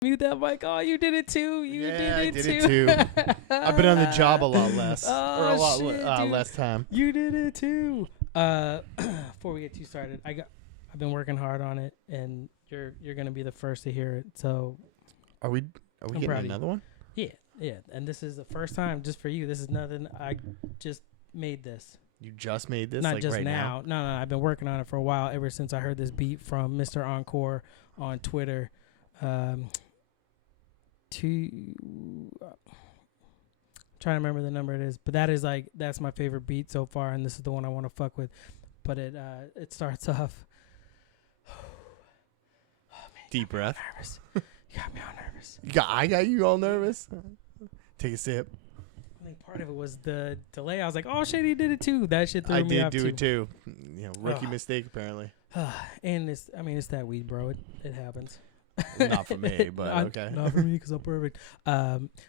Mute that mic. Oh, you did it too. You did I it did tue. it too. I've been on the job a lot less, Oh, or a lot shit, dude. less time. You did it too. Before we get too started, I've been working hard on it, and you're gonna be the first to hear it. So, Are we I'm getting proud of another one? yeah. And this is the first time just for you. This is nothing. I just made this. You just made this, Not like just right now? No. I've been working on it for a while. Ever since I heard this beat from Mr. Encore on Twitter. Trying to remember the number it is, but that's my favorite beat so far, and this is the one I want to fuck with. But it starts off. Oh, man, Deep breath. Nervous. You got me all nervous. I got you all nervous. Take a sip. I think part of it was the delay. I was like, "Oh shit, he did it too." That shit threw I me did off do too. it too. Rookie mistake apparently. And it's that weed, bro. It happens. Not for me, but okay. Not for me because I'm perfect.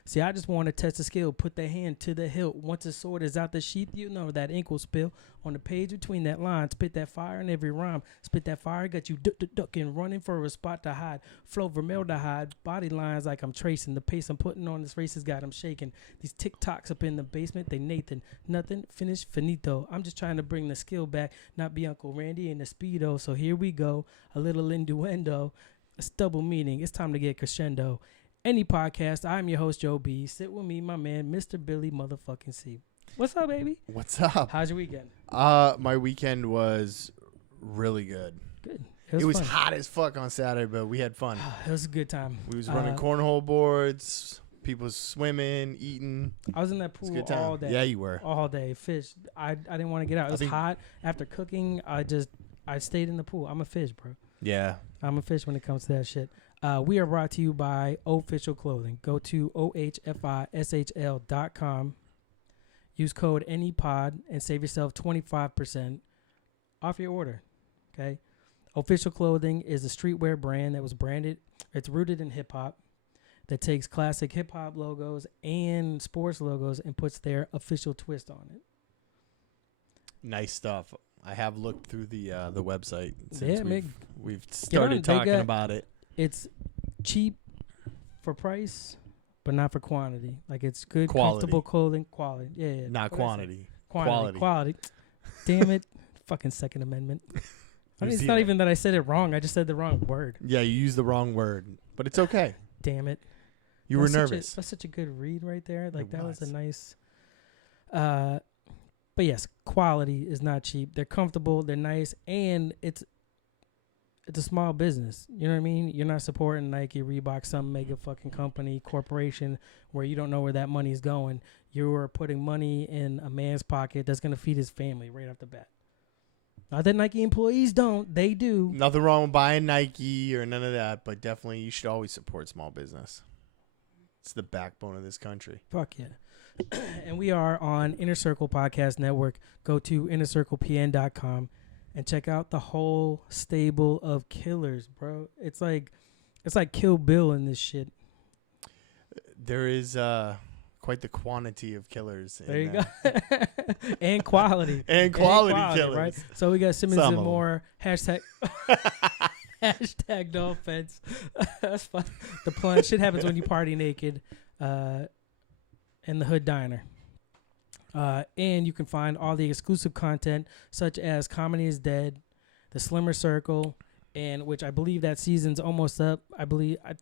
See, I just want to test the skill. Put the hand to the hilt. Once the sword is out the sheath, you know that ink will spill on the page between that line. Spit that fire in every rhyme. Spit that fire, got you ducking, running for a spot to hide. Flow formaldehyde, body lines like I'm tracing. The pace I'm putting on this race has got him shaking. These TikToks up in the basement, they Nathan. Nothing, finish, finito. I'm just trying to bring the skill back, not be Uncle Randy in the Speedo. So here we go, a little innuendo. It's double meaning. It's time to get crescendo. Any podcast. I'm your host, Joe B. Sit with me, my man, Mr. Billy motherfucking C. What's up, baby? What's up? How's your weekend? My weekend was really good. Good. It was fun. hot as fuck on Saturday, but we had fun. It was a good time. We was running cornhole boards. People swimming, eating. I was in that pool Good time. all day. Yeah, you were. All day. Fish. I didn't want to get out. It was hot. After cooking, I stayed in the pool. I'm a fish, bro. Yeah. I'm a fish when it comes to that shit. We are brought to you by Official Clothing. Go to ohfishl.com. Use code ANYPOD and save yourself 25% off your order. Okay? Official Clothing is a streetwear brand that was branded. It's rooted in hip-hop that takes classic hip-hop logos and sports logos and puts their official twist on it. Nice stuff. I have looked through the website since we've Get started talking about it. It's cheap for price, but not for quantity. Like it's good, Quality. comfortable clothing. Quality. Yeah. Not quantity. Quality. Damn it. Fucking Second Amendment. I mean, it's not even that I said it wrong. I just said the wrong word. Yeah, you used the wrong word, but it's okay. Damn it. You were nervous. That's such a good read right there. Like that was a nice. But yes, quality is not cheap. They're comfortable. They're nice, and it's a small business. You know what I mean? You're not supporting Nike, Reebok, some mega fucking company, corporation where you don't know where that money is going. You are putting money in a man's pocket that's going to feed his family right off the bat. Not that Nike employees don't. They do. Nothing wrong with buying Nike or none of that, but definitely you should always support small business. It's the backbone of this country. Fuck yeah. And we are on InnerCircle Podcast Network. Go to InnerCirclePN.com and check out the whole stable of killers, bro. It's like Kill Bill in this shit. There is quite the quantity of killers. There you go. And quality. and quality killers. Right? So we got Simmons Some and of Moore. Hashtag no offense. That's fun. The plunge. Shit happens when you party naked. In the Hood Diner. And you can find all the exclusive content such as Comedy is Dead, The Slimmer Circle, and which I believe that season's almost up. I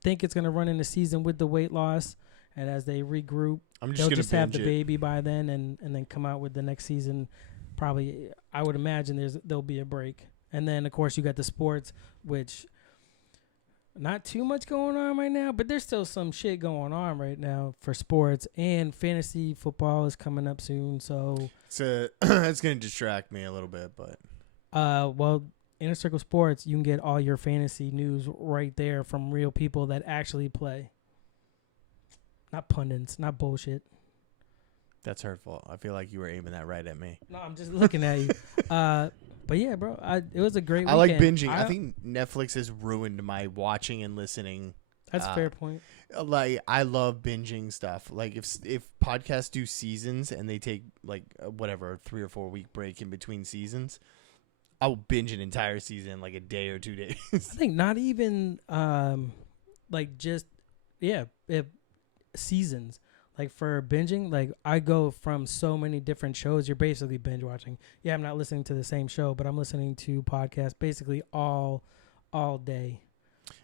think it's going to run in the season with the weight loss, and as they regroup, they'll just have the baby by then and then come out with the next season. Probably, I would imagine there'll be a break. And then, of course, you got the sports, which not too much going on right now, but there's still some shit going on right now for sports, and fantasy football is coming up soon. So it's going to distract me a little bit, but well, InnerCircle Sports, you can get all your fantasy news right there from real people that actually play. Not pundits, not bullshit. That's hurtful. I feel like you were aiming that right at me. No, I'm just looking at you. But yeah, bro, it was a great weekend. I like binging. I think Netflix has ruined my watching and listening. That's a fair point. Like, I love binging stuff. Like, if podcasts do seasons and they take, like, whatever, 3 or 4 week break in between seasons, I will binge an entire season in, like, a day or 2 days. I think not even, like, just seasons. Like for binging, like I go from so many different shows. You're basically binge watching. Yeah, I'm not listening to the same show, but I'm listening to podcasts basically all day.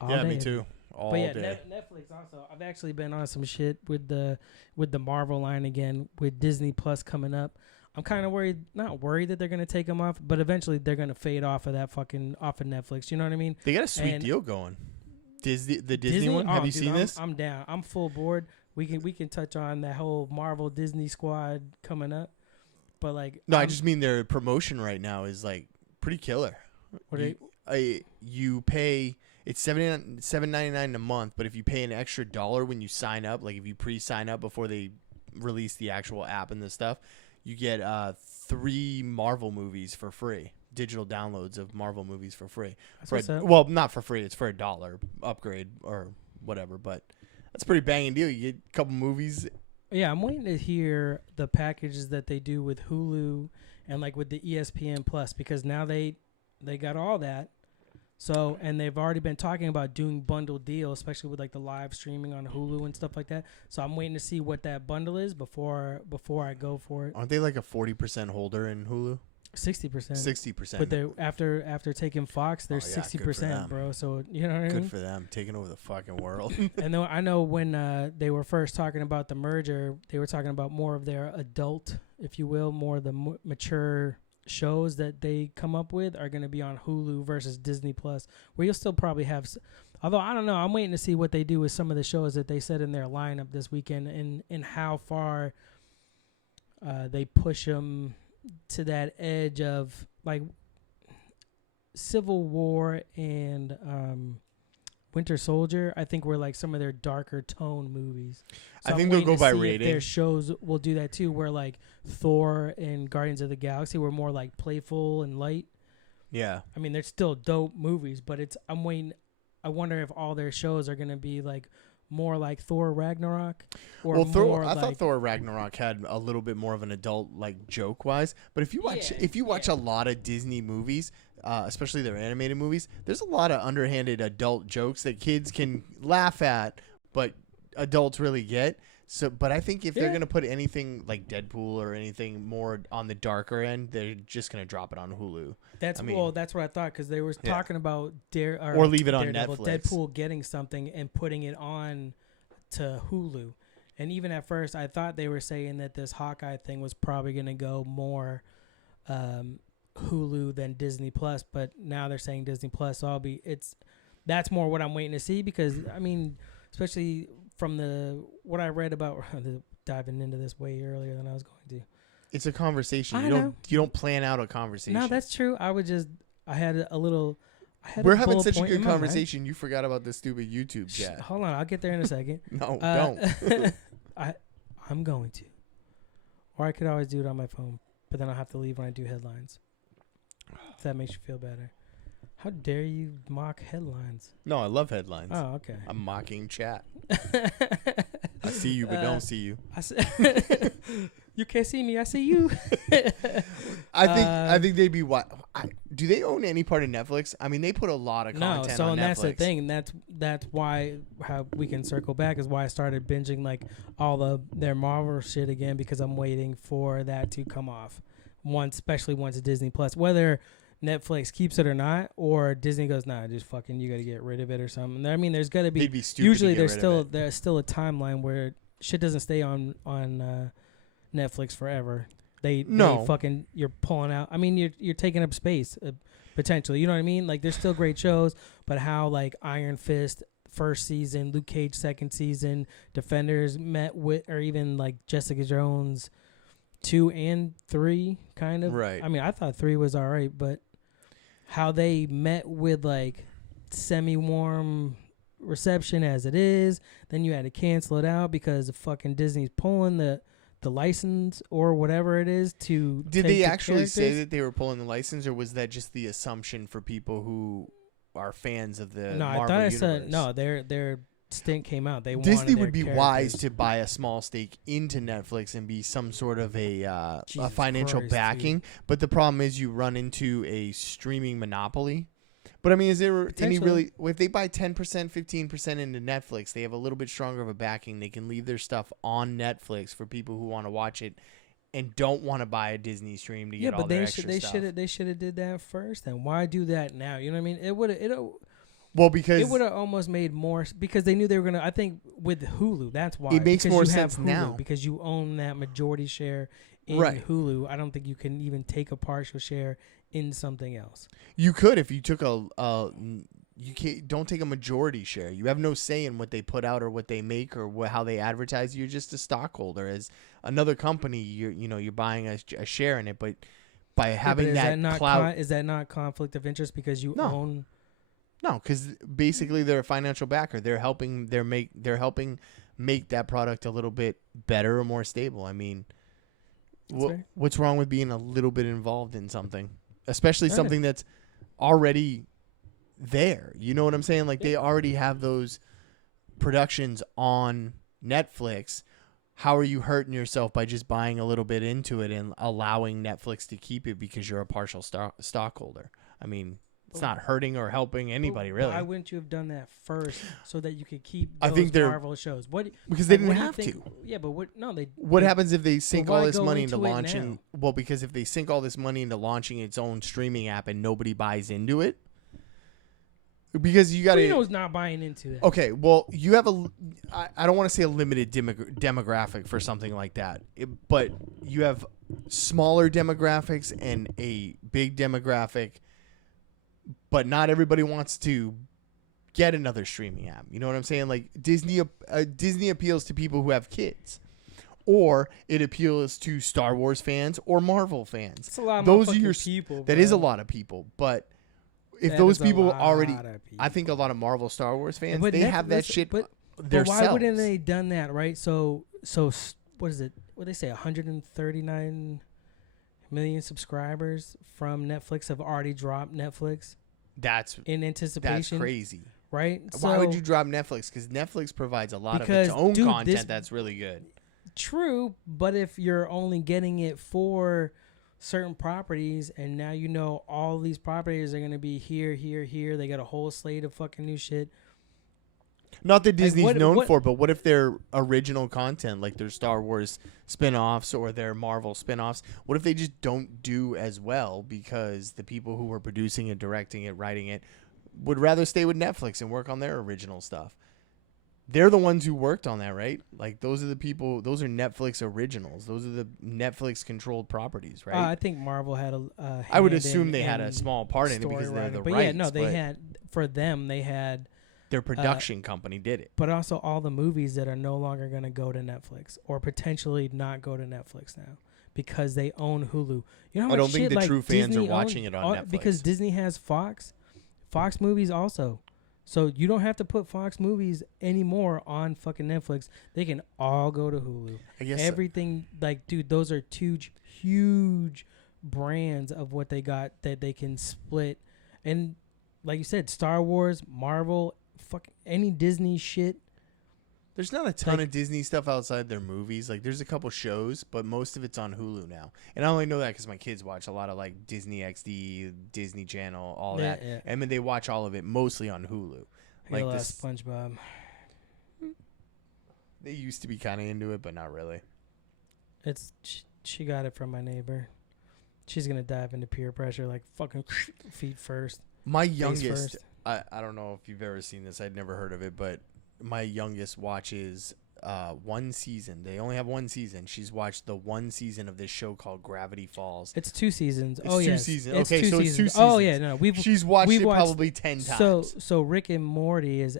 Yeah, me too. All day. Netflix also. I've actually been on some shit with the Marvel line again with Disney Plus coming up. I'm kind of not worried that they're gonna take them off, but eventually they're gonna fade off of Netflix. You know what I mean? They got a sweet deal going. The Disney one. Have you seen this? I'm down. I'm full board. We can touch on that whole Marvel Disney squad coming up, but like no, I just mean their promotion right now is like pretty killer. You pay it's $7.99 a month, but if you pay an extra $1 when you sign up, like if you pre-sign up before they release the actual app and the stuff, you get 3 Marvel movies for free. Digital downloads of Marvel movies for free. Well, not for free. It's for $1 upgrade or whatever, but. That's a pretty banging deal. You get a couple movies. Yeah, I'm waiting to hear the packages that they do with Hulu and like with the ESPN Plus because now they got all that. So and they've already been talking about doing bundle deals, especially with like the live streaming on Hulu and stuff like that. So I'm waiting to see what that bundle is before I go for it. Aren't they like a 40% holder in Hulu? 60%. 60%. But they after taking Fox, they're 60%, bro. So you know what I mean? Good for them, taking over the fucking world. And then I know when they were first talking about the merger, they were talking about more of their adult, if you will, more of the mature shows that they come up with are going to be on Hulu versus Disney Plus, where you'll still probably have. Although I don't know, I'm waiting to see what they do with some of the shows that they said in their lineup this weekend, and how far they push them to that edge of like Civil War and Winter Soldier. I think were like some of their darker tone movies. So I think they'll go by rating. Their shows will do that too, where like Thor and Guardians of the Galaxy were more like playful and light. Yeah, I mean they're still dope movies, but I'm waiting. I wonder if all their shows are gonna be like more like Thor Ragnarok, or I thought Thor Ragnarok had a little bit more of an adult like joke wise. But if you watch a lot of Disney movies, especially their animated movies, there's a lot of underhanded adult jokes that kids can laugh at, but adults really get. So, but I think if they're gonna put anything like Deadpool or anything more on the darker end, they're just gonna drop it on Hulu. That's what I thought, because they were talking about or leave it on Netflix. Deadpool getting something and putting it on to Hulu, and even at first I thought they were saying that this Hawkeye thing was probably gonna go more Hulu than Disney Plus, but now they're saying Disney Plus. So that's more what I'm waiting to see, because I mean, especially from what I read about diving into this way earlier than I was going to. It's a conversation. You don't plan out a conversation. No, that's true. We're having such a good conversation. You forgot about the stupid YouTube chat. Hold on, I'll get there in a second. No, don't. I'm going to. Or I could always do it on my phone, but then I'll have to leave when I do headlines. If that makes you feel better. How dare you mock headlines? No, I love headlines. Oh, okay. I'm mocking chat. I see you, but don't see you. You can't see me. I see you. I think they'd be do they own any part of Netflix? I mean, they put a lot of content on Netflix. No, so and that's the thing. That's why how we can circle back is why I started binging like all their Marvel shit again, because I'm waiting for that to come off. Especially once Disney Plus, whether Netflix keeps it or not, or Disney goes, nah, just fucking, you got to get rid of it or something. I mean, there's got to be. They'd be stupid usually, there's still a timeline where shit doesn't stay on Netflix forever. They fucking, you're pulling out. I mean, you're taking up space potentially. You know what I mean? Like, there's still great shows, but how like Iron Fist first season, Luke Cage second season, Defenders met with, or even like Jessica Jones 2 and 3 kind of. Right. I mean, I thought 3 was all right, but how they met with like semi-warm reception as it is, then you had to cancel it out because of fucking Disney's pulling the license or whatever it is to. Did they actually say that they were pulling the license, or was that just the assumption for people who are fans of the Marvel universe? Their stint came out. Disney would be wise to buy a small stake into Netflix and be some sort of a financial backing. Dude. But the problem is you run into a streaming monopoly. But I mean, is there any really? If they buy 10%, 15% into Netflix, they have a little bit stronger of a backing. They can leave their stuff on Netflix for people who want to watch it and don't want to buy a Disney stream to get all their extra stuff. They should have did that first. And why do that now? You know what I mean? Because it would have almost made more because they knew they were gonna. I think with Hulu, that's why it makes more sense Hulu, now because you own that majority share in Hulu. I don't think you can even take a partial share in something else. You could if you took you can't, don't take a majority share. You have no say in what they put out or what they make or how they advertise. You're just a stockholder. As another company, you're buying a share in it. But by having that clout, is that not conflict of interest because you own? No, because basically they're a financial backer. They're helping. They're helping make that product a little bit better or more stable. I mean, what's wrong with being a little bit involved in something, especially something that's already there? You know what I'm saying? Like they already have those productions on Netflix. How are you hurting yourself by just buying a little bit into it and allowing Netflix to keep it because you're a partial stockholder? I mean, it's not hurting or helping anybody, really. Why wouldn't you have done that first so that you could keep those Marvel shows? Because they didn't have to. Yeah, but what happens if they sink all this money into launching? Well, because if they sink all this money into launching its own streaming app and nobody buys into it, because you got to. Bruno's not buying into that. Okay, well, you have I don't want to say a limited demographic for something like that, but you have smaller demographics and a big demographic. But not everybody wants to get another streaming app. You know what I'm saying? Like Disney appeals to people who have kids, or it appeals to Star Wars fans or Marvel fans. It's a lot of people. That is a lot of people. But if those people already, I think a lot of Marvel, Star Wars fans, they have that shit themselves. But why wouldn't they done that, right? So what is it? What they say? 139 million subscribers from Netflix have already dropped Netflix. That's in anticipation. That's crazy, right? Why would you drop Netflix? Because Netflix provides a lot of its own content that's really good. True, but if you're only getting it for certain properties, and now you know all these properties are going to be here, they got a whole slate of fucking new shit. Not that Disney's known for, but what if their original content, like their Star Wars spin-offs or their Marvel spin-offs, what if they just don't do as well because the people who were producing it, directing it, writing it, would rather stay with Netflix and work on their original stuff? They're the ones who worked on that, right? Like those are the people, those are Netflix originals. Those are the Netflix-controlled properties, right? I think Marvel had a I would assume they had a small part in it because they're the rights. Yeah, no, they had their production company did it. But also all the movies that are no longer going to go to Netflix or potentially not go to Netflix now because they own Hulu. You know how I don't think the like true fans Disney are watching it on Netflix. Because Disney has Fox movies also. So you don't have to put Fox movies anymore on fucking Netflix. They can all go to Hulu. I guess everything, like, dude, those are two huge brands of what they got that they can split. And like you said, Star Wars, Marvel, fucking any Disney shit. There's not a ton of Disney stuff outside their movies. Like, there's a couple shows, but most of it's on Hulu now. And I only know that because my kids watch a lot of, like, Disney XD, Disney Channel, all that. Yeah. I mean, they watch all of it mostly on Hulu. Like this SpongeBob. They used to be kind of into it, but not really. She got it from my neighbor. She's going to dive into peer pressure, like, fucking feet first. My youngest, I don't know if you've ever seen this. I'd never heard of it, but my youngest watches one season. They only have one season. She's watched the one season of this show called Gravity Falls. It's 2 seasons. It's two seasons. It's okay, two so seasons. it's 2 seasons. Oh yeah, no, she's watched it probably 10 times. So Rick and Morty is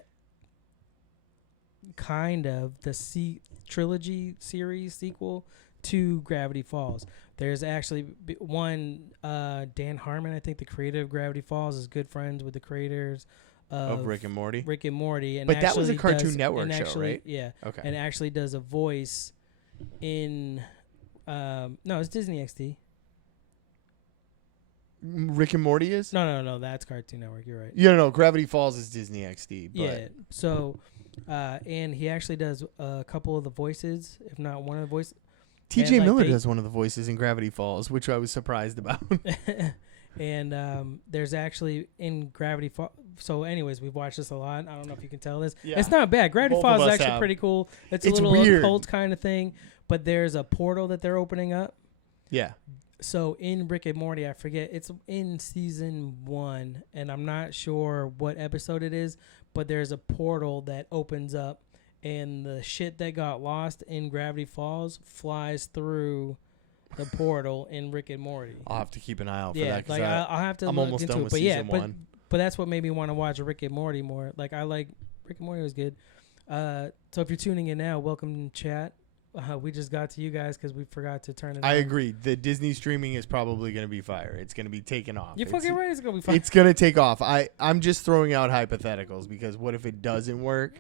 kind of the trilogy series sequel to Gravity Falls. There's actually one, Dan Harmon, I think the creator of Gravity Falls, is good friends with the creators of Rick and Morty. And but that was a Cartoon Network show, right? Yeah. Okay. And actually does a voice in no, it's Disney XD. Rick and Morty is? No, that's Cartoon Network. You're right. Yeah, no, Gravity Falls is Disney XD. But yeah. So, and he actually does a couple of the voices, if not one of the voices. TJ Miller does one of the voices in Gravity Falls, which I was surprised about. And there's actually in Gravity Falls. So, anyways, we've watched this a lot. I don't know if you can tell this. Yeah. It's not bad. Gravity Both Falls of is us actually have. pretty cool. It's a It's little weird. occult kind of thing. But there's a portal that they're opening up. Yeah. So in Rick and Morty, I forget, it's in season 1, and I'm not sure what episode it is, but there's a portal that opens up, and the shit that got lost in Gravity Falls flies through the portal in Rick and Morty. I'll have to keep an eye out for Yeah, that. 'Cause like I'll have to I'm look almost into done it. with But yeah, season 1. but that's what made me want to watch Rick and Morty more. Like I like Rick and Morty was good. So if you're tuning in now, welcome chat. We just got to you guys because we forgot to turn it on. I agree. The Disney streaming is probably going to be fire. It's going to be taken off. You're fucking right. It's going to be fine. It's going to take off. I'm just throwing out hypotheticals because what if it doesn't work?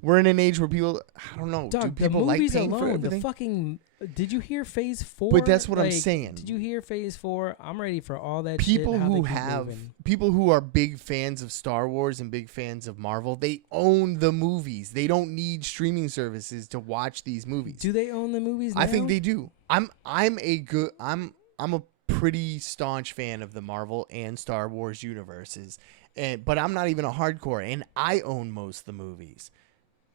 We're in an age where people, I don't know, Dog, do people the like movies paying for alone, everything? the fucking. Did you hear Phase 4? But that's what I'm Like, saying. Did you hear Phase 4? I'm ready for all that People shit. how they who keep have moving. people who are big fans of Star Wars and big fans of Marvel, they own the movies. They don't need streaming services to watch these movies. Do they own the movies now? I think they do. I'm a pretty staunch fan of the Marvel and Star Wars universes, but I'm not even a hardcore, and I own most of the movies.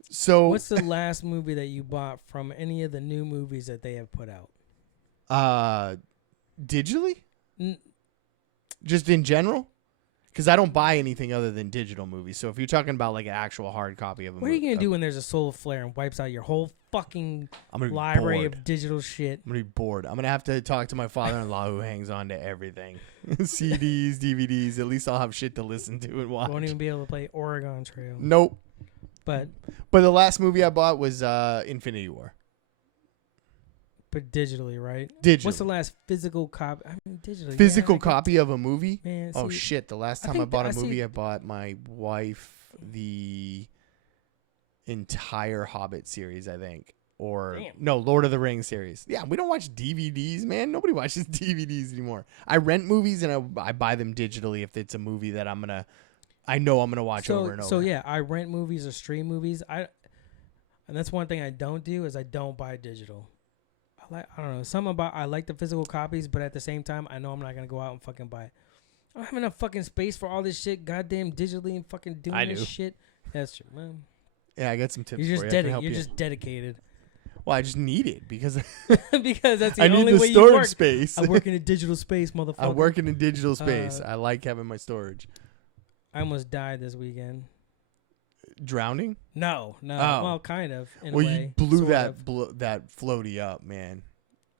So What's the last movie that you bought from any of the new movies that they have put out? Digitally? N- Just in general? Because I don't buy anything other than digital movies. So if you're talking about like an actual hard copy of a movie. What are you going to do when there's a solar flare and wipes out your whole fucking I'm gonna be library bored. of digital shit? I'm going to be bored. I'm going to have to talk to my father-in-law who hangs on to everything. CDs, DVDs. At least I'll have shit to listen to and watch. Won't even be able to play Oregon Trail. Nope. But the last movie I bought was Infinity War. digitally, right? Digitally. What's the last physical copy? I mean, digitally. Physical yeah, copy of a movie? Man, Oh, see, shit. The last I time I think bought a that- I movie, see- I bought my wife the entire Hobbit series, I think. Or, Damn. no, Lord of the Rings series. Yeah, we don't watch DVDs, man. Nobody watches DVDs anymore. I rent movies and I buy them digitally if it's a movie that I know I'm going to watch over and over. So yeah, I rent movies or stream movies. And that's one thing I don't do is I don't buy digital. I don't know, something about I like the physical copies, but at the same time, I know I'm not gonna go out and fucking buy it. I don't have enough fucking space for all this shit, goddamn digitally and fucking doing this shit. That's true, man. Yeah, I got some tips You're for just you. You're just dedicated. Well, I just need it because Because that's the I need only the way you storage work. space. I work in a digital space, motherfucker. I work in a digital space. Uh, I like having my storage. I almost died this weekend. Drowning? No. Oh. Well, kind of. In Well, a way, you blew sort that of. that floaty up, man.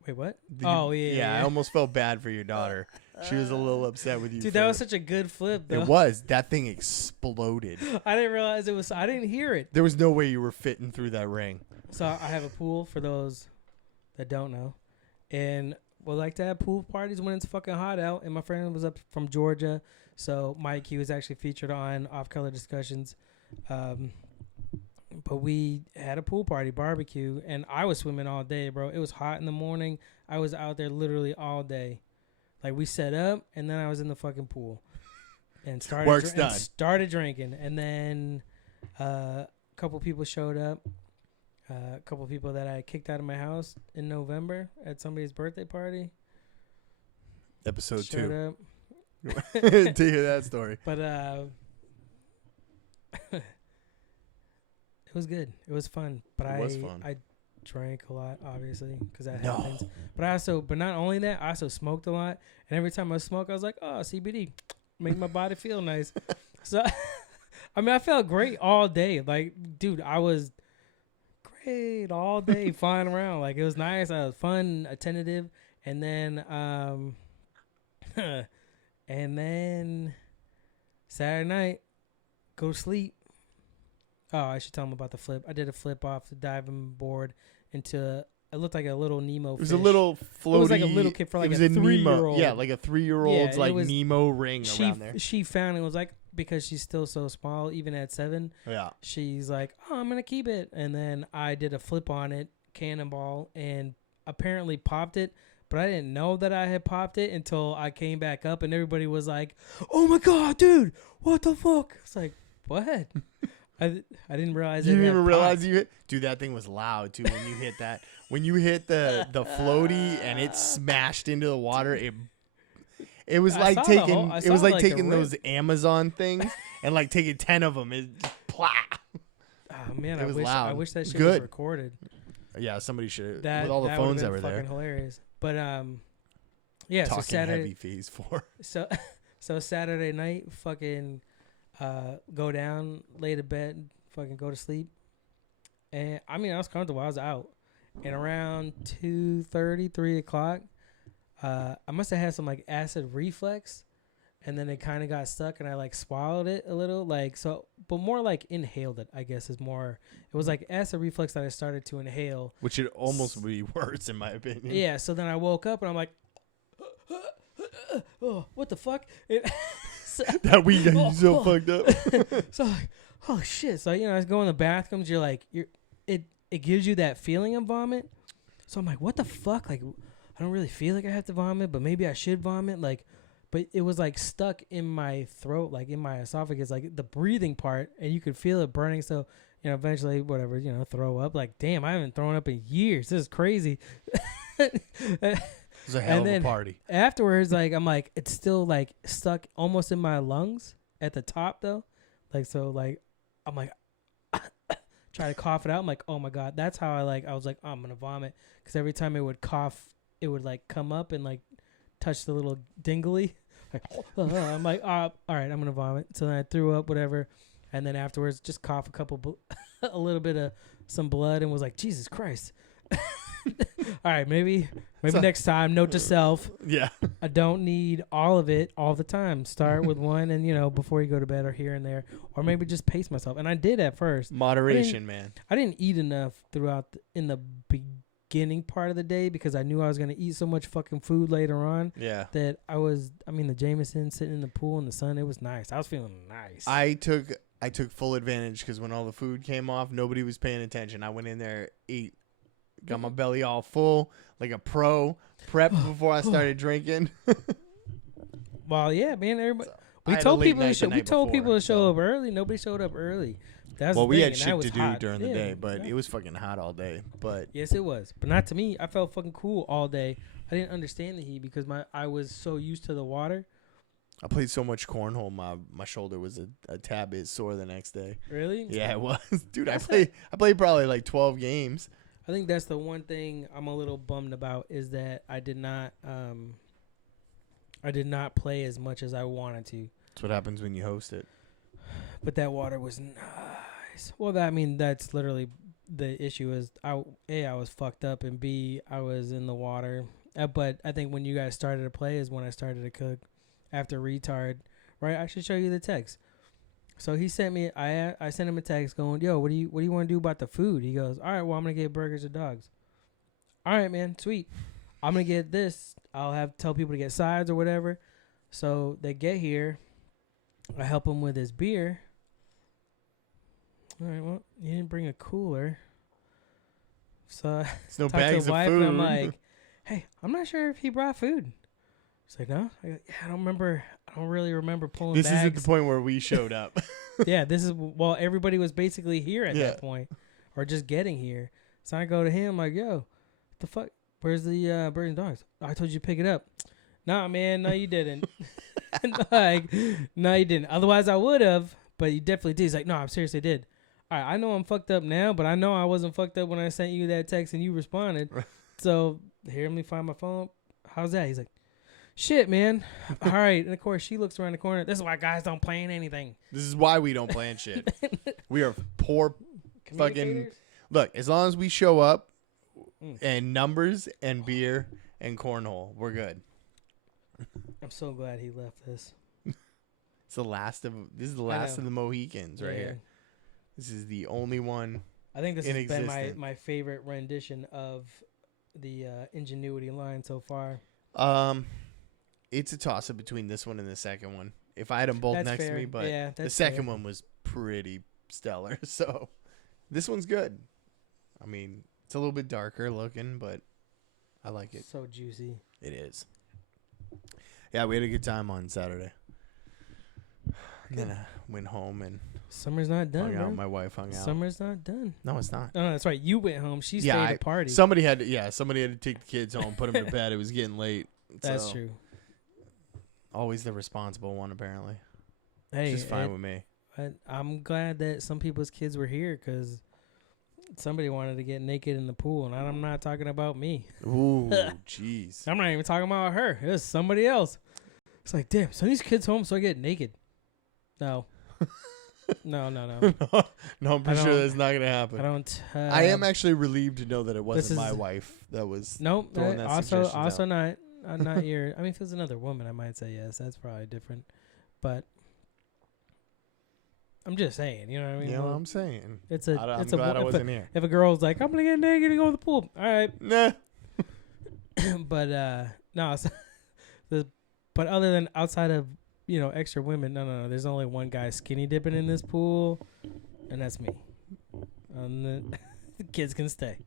Wait, what? Did Oh, you- yeah. I almost felt bad for your daughter. She was a little upset with you. Dude, that was such a good flip, though. It was. That thing exploded. I didn't realize it was. I didn't hear it. There was no way you were fitting through that ring. So I have a pool for those that don't know, and we like to have pool parties when it's fucking hot out. And my friend was up from Georgia, so Mike, he was actually featured on Off Color Discussions. But we had a pool party barbecue, and I was swimming all day, bro. It was hot in the morning. I was out there literally all day. Like, we set up, and then I was in the fucking pool and started drinking. And then a couple people showed up. A couple people that I kicked out of my house in November at somebody's birthday party. Episode showed 2. up. To hear that story. But it was good. It was fun. But It was fun. I drank a lot, obviously, because that happens. But not only that, I also smoked a lot. And every time I smoke, I was like, oh, CBD, make my body feel nice. So, I mean, I felt great all day. Like, dude, I was great all day flying around. Like, it was nice. I was fun, attentive. And then, Saturday night, go to sleep. Oh, I should tell them about the flip. I did a flip off the diving board into it looked like a little Nemo fish. It was a little floaty. It was like a little kid for like it was a 3-year-old. Yeah, like a 3-year-old's Yeah, like was- Nemo ring around there. She found it was like, because she's still so small, even at 7, Yeah. she's like, oh, I'm going to keep it. And then I did a flip on it, cannonball, and apparently popped it. But I didn't know that I had popped it until I came back up, and everybody was like, oh my God, dude, what the fuck? It's like, what? I didn't realize it. You didn't even realize popped. you hit. Dude, that thing was loud too when you hit that. When you hit the floaty and it smashed into the water, It was I like saw taking I it was saw, like a taking rip. those Amazon things and like taking 10 of them. It just plah. Oh man, It was I loud. wish that It was shit was good. recorded. Yeah, somebody should That with all the that would've phones been that were there. fucking hilarious. But yeah. Talking So Saturday. heavy phase 4. So Saturday night, fucking go down, lay to bed, fucking go to sleep. And I mean, I was comfortable. I was out. And around 2:30, 3 o'clock, I must have had some like acid reflux. And then it kind of got stuck and I like swallowed it a little. Like, so, but more like inhaled it, I guess is more. It was like acid reflux that I started to inhale. Which should almost be worse, in my opinion. Yeah. So then I woke up and I'm like, oh, what the fuck? That week got you so fucked up. So like, oh shit. So I go in the bathrooms. You're like, it gives you that feeling of vomit. So I'm like, what the fuck? Like, I don't really feel like I have to vomit, but maybe I should vomit. Like, but it was like stuck in my throat, like in my esophagus, like the breathing part, and you could feel it burning. So eventually, whatever, throw up. Like, damn, I haven't thrown up in years. This is crazy. It was a hell of a party. Afterwards, like, I'm like, it's still like stuck almost in my lungs at the top though. Like, so like, I'm like, try to cough it out. I'm like, oh my God. That's how I was like, oh, I'm going to vomit. Cause every time it would cough, it would like come up and like touch the little dingly. Like, I'm like, all right, I'm going to vomit. So then I threw up, whatever. And then afterwards, just cough a little bit of some blood and was like, Jesus Christ. All right, maybe next time, note to self. Yeah. I don't need all of it all the time. Start with one and, before you go to bed or here and there. Or maybe just pace myself. And I did at first. Moderation, man. I didn't eat enough in the beginning part of the day because I knew I was going to eat so much fucking food later on. Yeah. That the Jameson sitting in the pool in the sun, it was nice. I was feeling nice. I took full advantage because when all the food came off, nobody was paying attention. I went in there, ate. Got my belly all full, like a pro. Prep before I started drinking. Well, yeah, man. Everybody, So, we told people to show up early. Nobody showed up early. We had shit to do during the day, but it was fucking hot all day. But yes, it was, but not to me. I felt fucking cool all day. I didn't understand the heat because I was so used to the water. I played so much cornhole, my shoulder was a tad bit sore the next day. Really? Yeah, it was, dude. I played probably like 12 games. I think that's the one thing I'm a little bummed about is that I did not play as much as I wanted to. That's what happens when you host it. But that water was nice. Well, that's literally the issue is I was fucked up and B, I was in the water. But I think when you guys started to play is when I started to cook after retard. Right? I should show you the text. So he sent me. I sent him a text going, "Yo, what do you want to do about the food?" He goes, "All right, well, I'm gonna get burgers or dogs." All right, man, sweet. I'm gonna get this. I'll tell people to get sides or whatever. So they get here. I help him with his beer. All right, well, you didn't bring a cooler. So it's no I talked to bags the wife of food. and I'm like, "Hey, I'm not sure if he brought food." She's like, "No." I go, "Yeah, I don't really remember pulling This bags." is at the point where we showed up. Yeah, everybody was basically here at that point, or just getting here. So I go to him like, "Yo, what the fuck? Where's the birds and dogs? I told you to pick it up." Nah, man, no, you didn't. Like, no, you didn't. Otherwise, I would have, but you definitely did. He's like, "No, I seriously did." All right, I know I'm fucked up now, but I know I wasn't fucked up when I sent you that text and you responded. So here, let me find my phone. How's that? He's like, "Shit, man." All right. And of course, she looks around the corner. This is why guys don't plan anything. This is why we don't plan shit. We are poor fucking. Look, as long as we show up and numbers and beer and cornhole, we're good. I'm so glad he left this. This is the last of the Mohicans right here. This is the only one. I think this has existence. been my favorite rendition of the Ingenuity line so far. It's a toss up between this one and the second one. If I had them both That's next fair. to me, but Yeah, the second one was pretty stellar. So this one's good. I mean, it's a little bit darker looking, but I like it. So juicy. It is. Yeah, we had a good time on Saturday. And then I went home and Summer's not done, hung out. bro. My wife hung out. Summer's not done. No, it's not. No, that's right. You went home. She stayed at party. Somebody had to take the kids home, put them to bed. It was getting late. That's so. true. always the responsible one, apparently. Hey, Just fine with me. I'm glad that some people's kids were here because somebody wanted to get naked in the pool, and I'm not talking about me. Ooh, jeez. I'm not even talking about her. It was somebody else. It's like, damn, send these kids home so I get naked. No. No. No, I'm pretty sure that's not going to happen. I don't. I am actually relieved to know that it wasn't my wife that was nope, throwing that also not your. I mean, if it was another woman, I might say yes. That's probably different. But I'm just saying, you know what I mean? You know what I'm saying? I'm glad I wasn't here. If a girl's like, I'm gonna get naked and go to the pool, all right. Nah. But no. But other than outside of extra women, no. There's only one guy skinny dipping in this pool, and that's me. The kids can stay.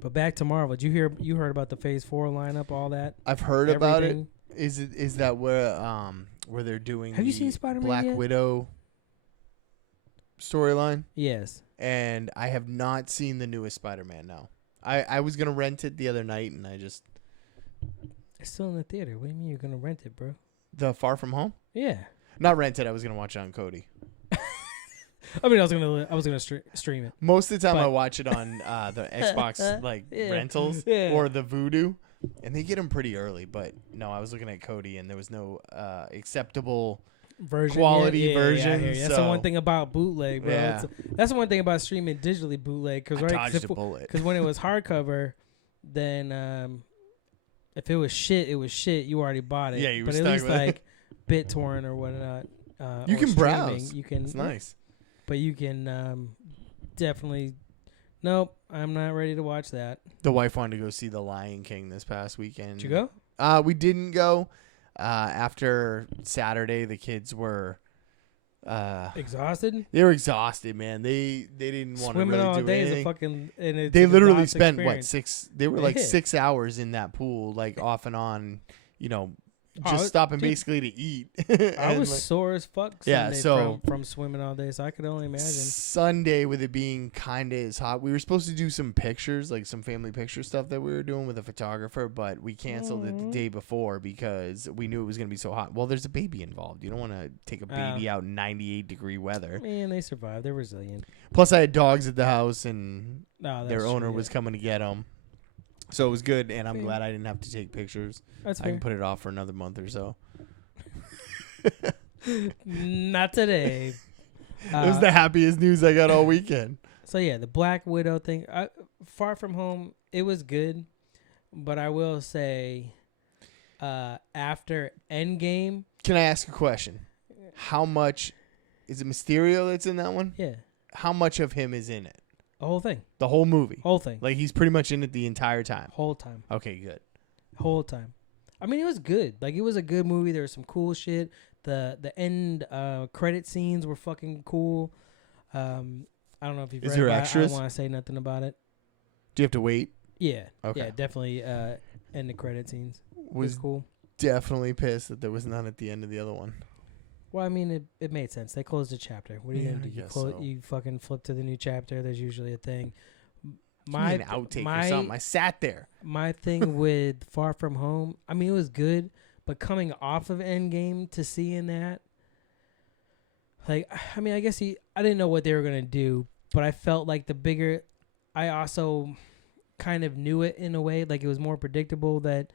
But back to Marvel. Did you heard about the Phase 4 lineup, all that? I've heard about it. Is that where they're doing Have you seen Spider-Man Black yet? Widow storyline? Yes. And I have not seen the newest Spider-Man, no. I was going to rent it the other night, and I just... It's still in the theater. What do you mean you're going to rent it, bro? The Far From Home? Yeah. Not rent it. I was going to watch it on Cody. I mean, I was gonna stream it. Most of the time I watch it on the Xbox rentals or the Vudu, and they get them pretty early. But no, I was looking at Cody, and there was no acceptable quality version. Yeah, that's the one thing about bootleg, bro. Yeah. That's the one thing about streaming digitally bootleg. Because dodged a bullet. Because when it was hardcover, then if it was shit, it was shit. You already bought it. Yeah, you were but stuck at least with like BitTorrent or whatnot. You or can streaming, browse. You can. It's nice. But you can definitely. Nope, I'm not ready to watch that. The wife wanted to go see The Lion King this past weekend. Did you go? We didn't go. After Saturday, the kids were exhausted. They were exhausted, man. They didn't want to really all do day anything. Is a fucking. And it's they literally spent experience. 6? They were like 6 hours in that pool, like off and on. Just stopping basically to eat. I was sore as fuck Sunday from swimming all day, so I could only imagine. Sunday, with it being kind of as hot, we were supposed to do some pictures, like some family picture stuff that we were doing with a photographer, but we canceled it the day before because we knew it was going to be so hot. Well, there's a baby involved. You don't want to take a baby out in 98-degree weather. Man, they survived. They're resilient. Plus, I had dogs at the house, and their owner true, was coming to get them. So it was good, and I'm glad I didn't have to take pictures. That's I can put it off for another month or so. Not today. It was the happiest news I got all weekend. So yeah, the Black Widow thing. Far From Home, it was good, but I will say, after Endgame. Can I ask a question? How much is it? Mysterio that's in that one? Yeah. How much of him is in it? The whole thing. The whole movie. Whole thing. Like he's pretty much in it the entire time. Whole time. Okay, good. Whole time. I mean, it was good. Like, it was a good movie. There was some cool shit. The end credit scenes were fucking cool. I don't know if you've read there about extras? it. I don't want to say nothing about it. Do you have to wait? Yeah. Okay. Yeah, definitely end the credit scenes. Was cool. Definitely pissed that there was none at the end of the other one. Well, I mean, it made sense. They closed the chapter. What are you going to do? You fucking flip to the new chapter. There's usually a thing. An outtake or something. I sat there. My thing with Far From Home, I mean, it was good, but coming off of Endgame to seeing that, like, I mean, I guess I didn't know what they were going to do, but I felt like I also kind of knew it in a way. Like, it was more predictable that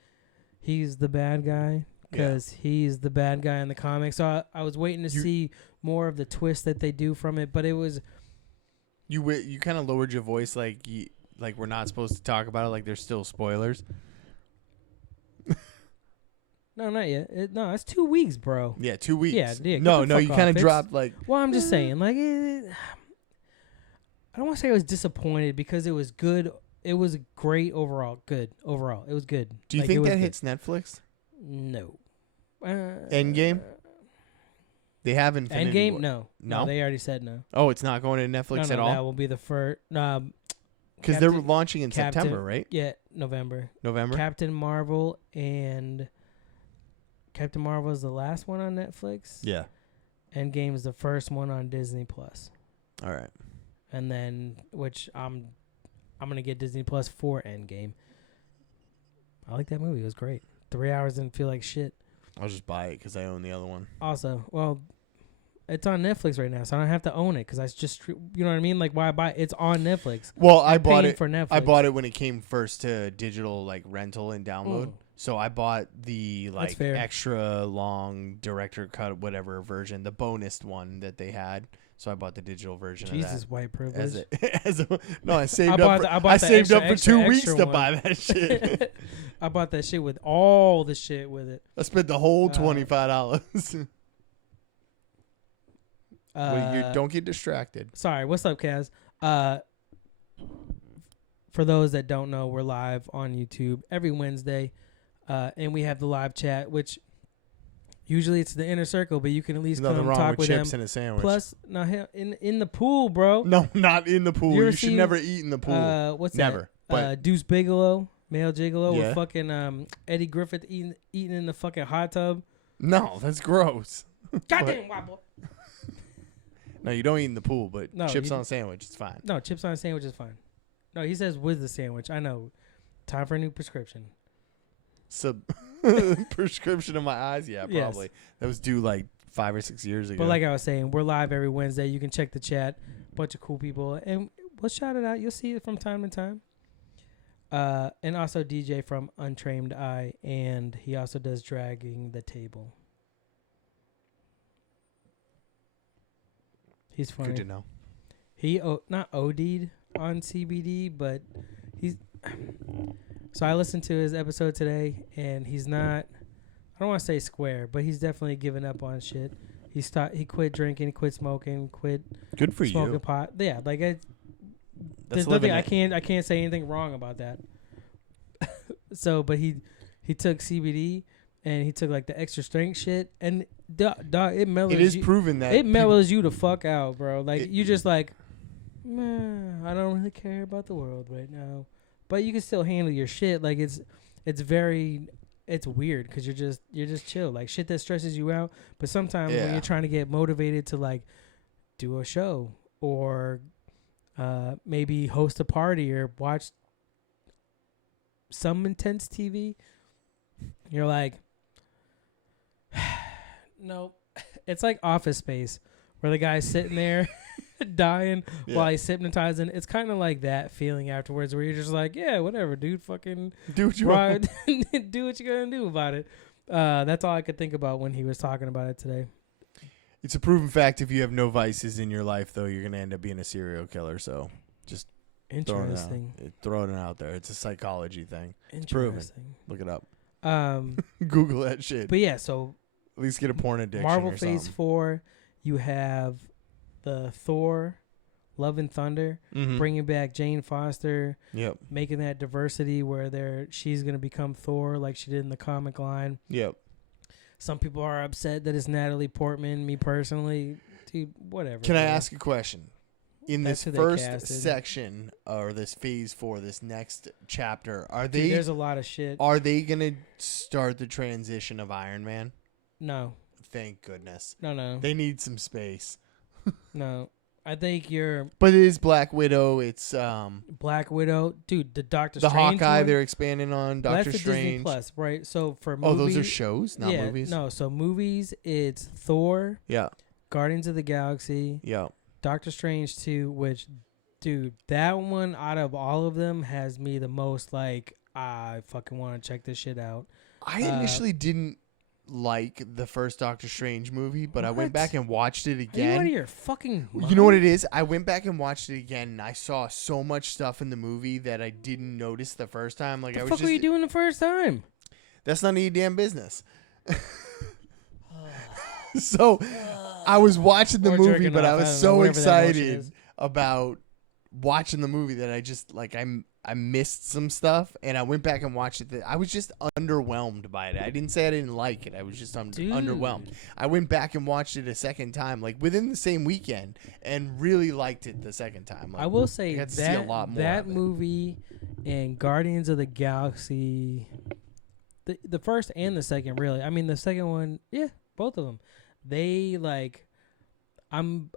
he's the bad guy. Because he's the bad guy in the comics. So I was waiting to see more of the twist that they do from it. But it was... You kind of lowered your voice like we're not supposed to talk about it. Like there's still spoilers. No, not yet. It's 2 weeks, bro. Yeah, 2 weeks. Yeah. No, you kind of dropped like... Well, I'm just saying. Like, I don't want to say I was disappointed because it was good. It was great overall. Good overall. It was good. Do you think that hits Netflix? No. Endgame? They have Infinity Endgame? War. No, they already said no. Oh, it's not going to Netflix at all? That will be the first. Because they're launching in September, right? Yeah, November. Captain Marvel is the last one on Netflix. Yeah. Endgame is the first one on Disney Plus. All right. And then, which I'm gonna get Disney Plus for Endgame. I like that movie. It was great. 3 hours didn't feel like shit. I'll just buy it because I own the other one. Also, well, it's on Netflix right now, so I don't have to own it because I just, you know what I mean? Like, why buy it? It's on Netflix. Well, I bought it for Netflix. I bought it when it came first to digital, like rental and download. Mm. So I bought the like extra long director cut whatever version, the bonus one that they had. So I bought the digital version of that. Jesus, white privilege. No, I saved I saved up for 2 weeks to buy that shit. I bought that shit with all the shit with it. I spent the whole $25. Don't get distracted. Sorry, what's up, Kaz? For those that don't know, we're live on YouTube every Wednesday, and we have the live chat, which usually it's the InnerCircle, but you can at least come talk with chips them. And a sandwich. Plus, now in the pool, bro. No, not in the pool. You should never eat in the pool. What's never? That? Deuce Bigelow, male gigolo, with fucking Eddie Griffith eating in the fucking hot tub. No, that's gross. Goddamn wobble. No, you don't eat in the pool, but chips on a sandwich, it's fine. No, chips on a sandwich is fine. No, he says with the sandwich. I know. Time for a new prescription. Prescription of my eyes? Yeah, probably. Yes. That was due like 5 or 6 years ago. But like I was saying, we're live every Wednesday. You can check the chat. Bunch of cool people. And we'll shout it out. You'll see it from time to time. And also DJ from Untrained Eye. And he also does Dragging the Table. He's funny. Good to know. He not OD'd on CBD, but he's... So I listened to his episode today, and he's not... I don't want to say square, but he's definitely given up on shit. He quit drinking, he quit smoking, quit... Good for smoking you. Pot. Yeah, like there's nothing I can't say anything wrong about that. So, but he took CBD, and he took like the extra strength shit, and it mellows. It is proven that it mellows you the fuck out, bro. Like you just like, man, I don't really care about the world right now, but you can still handle your shit. Like it's weird because you're just chill. Like shit that stresses you out, but sometimes when you're trying to get motivated to like do a show or maybe host a party or watch some intense TV, you're like, nope. It's like Office Space where the guy's sitting there dying while he's hypnotizing. It's kind of like that feeling afterwards where you're just like, yeah, whatever, dude. Fucking do what you want. Do what you're going to do about it. That's all I could think about when he was talking about it today. It's a proven fact if you have no vices in your life, though, you're going to end up being a serial killer. So just throwing it out there. It's a psychology thing. It's proven. Look it up. Google that shit. But yeah, so at least get a porn addiction. Marvel or Phase 4, you have the Thor, Love and Thunder, bringing back Jane Foster, making that diversity where she's gonna become Thor like she did in the comic line. Yep. Some people are upset that it's Natalie Portman. Me personally, dude, whatever. Can I ask a question? In this first section or this Phase 4, this next chapter, there's a lot of shit. Are they gonna start the transition of Iron Man? No. Thank goodness. No. They need some space. No. I think But it is Black Widow. It's Black Widow, dude. The Doctor the Strange. The Hawkeye. They're expanding on Doctor That's Strange. Disney Plus, right? So for movies, those are shows, not movies. No, so movies. It's Thor. Yeah. Guardians of the Galaxy. Yeah. Doctor Strange 2, which, dude, that one out of all of them has me the most like I fucking want to check this shit out. I initially didn't like the first Doctor Strange movie, but I went back and watched it again. Are you out of your fucking mind? You know what it is? I went back and watched it again, and I saw so much stuff in the movie that I didn't notice the first time. Like, what the fuck were you doing the first time? That's none of your damn business. So I was watching the movie, but I was so excited about watching the movie that I just like I missed some stuff, and I went back and watched it. I was just underwhelmed by it. I didn't say I didn't like it. I was just underwhelmed. I went back and watched it a second time, like within the same weekend, and really liked it the second time. Like, I will say I got to see a lot more that movie and Guardians of the Galaxy, the first and the second, really. I mean, the second one, both of them. They I'm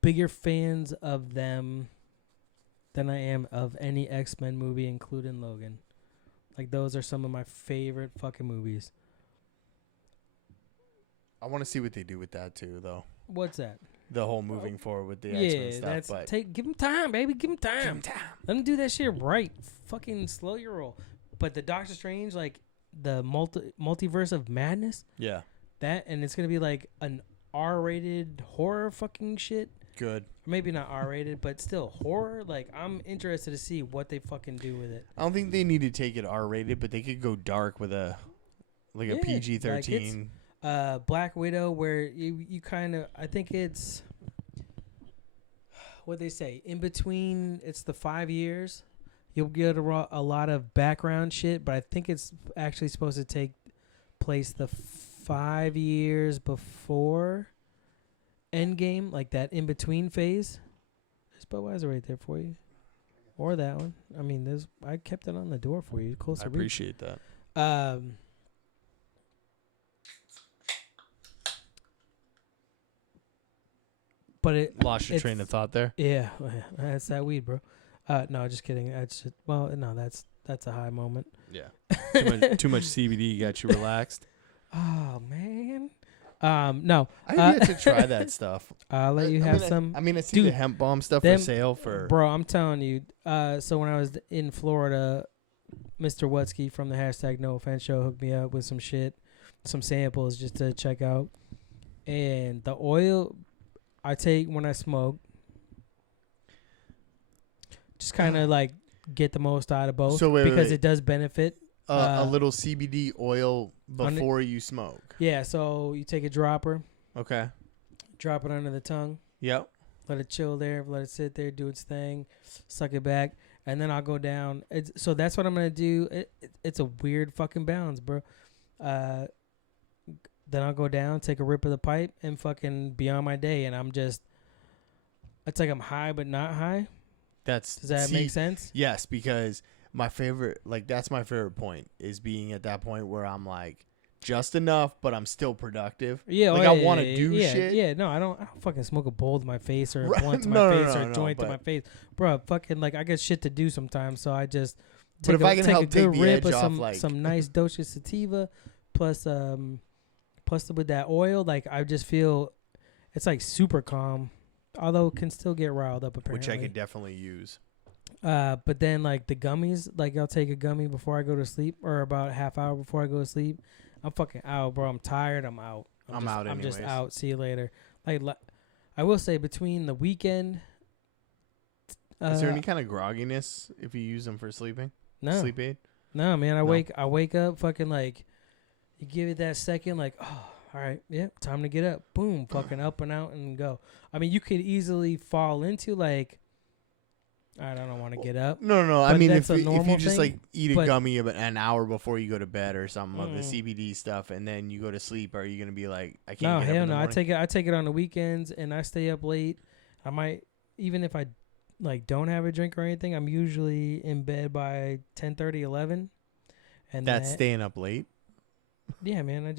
bigger fans of them than I am of any X-Men movie, including Logan. Like those are some of my favorite fucking movies. I want to see what they do with that too, though. What's that? The whole moving forward with the X-Men stuff. Give them time, baby. Give them time. Let them do that shit right. Fucking slow your roll. But the Doctor Strange, like the multiverse of madness. Yeah. That, and it's gonna be like an R-rated horror fucking shit. Good. Maybe not R-rated, but still horror. Like I'm interested to see what they fucking do with it. I don't think they need to take it R-rated, but they could go dark with a PG-13. Like Black Widow, where you kind of, I think it's what they say in between. It's the 5 years. You'll get a lot of background shit, but I think it's actually supposed to take place the 5 years before Endgame, like that in between phase. There's Budweiser right there for you, or that one. I mean, I kept it on the door for you. Close to reach. Appreciate that. But it lost your train of thought there. Yeah, that's that weed, bro. No, just kidding. That's just, that's a high moment. Yeah, too much CBD got you relaxed. Oh man. No. I have yet to try that stuff. I'll let you have some. I see the hemp balm stuff for sale for. Bro, I'm telling you. So when I was in Florida, Mr. Wutsky from the #NoOffense show hooked me up with some shit, some samples just to check out, and the oil I take when I smoke, just kind of like get the most out of both. So because it does benefit. A little CBD oil before you smoke. Yeah, so you take a dropper. Okay. Drop it under the tongue. Yep. Let it chill there. Let it sit there, do its thing, suck it back, and then I'll go down. So that's what I'm gonna do. It's a weird fucking balance, bro. Then I'll go down, take a rip of the pipe, and fucking be on my day. And I'm just, it's like I'm high but not high. Does that make sense? Yes, because that's my favorite point, is being at that point where I'm like just enough, but I'm still productive. Yeah, like I want to do shit. Yeah, no, I don't fucking smoke a bowl to my face or a blunt to my face or a joint to my face, bro. Fucking like I got shit to do sometimes, so I just take a good rip of some nice dosha sativa, plus with that oil, like I just feel it's like super calm, although it can still get riled up apparently. Which I could definitely use. But then like the gummies, like I'll take a gummy before I go to sleep, or about a half hour before I go to sleep. I'm fucking out, bro. I'm tired. I'm out. I'm just out. See you later. Like I will say, between the weekend, is there any kind of grogginess if you use them for sleeping? No. Sleep aid? No, man. I wake up fucking like, you give it that second, like, oh, all right, yeah, time to get up. Boom, fucking up and out and go. I mean, you could easily fall into like, I don't want to get up. No. I mean, if you just like eat a gummy an hour before you go to bed or something of the CBD stuff, and then you go to sleep, are you gonna be like, I can't? No, get up hell in the no. morning? I take it on the weekends, and I stay up late. I might, even if I like don't have a drink or anything, I'm usually in bed by 10:30, 11. And that's staying up late. Yeah, man.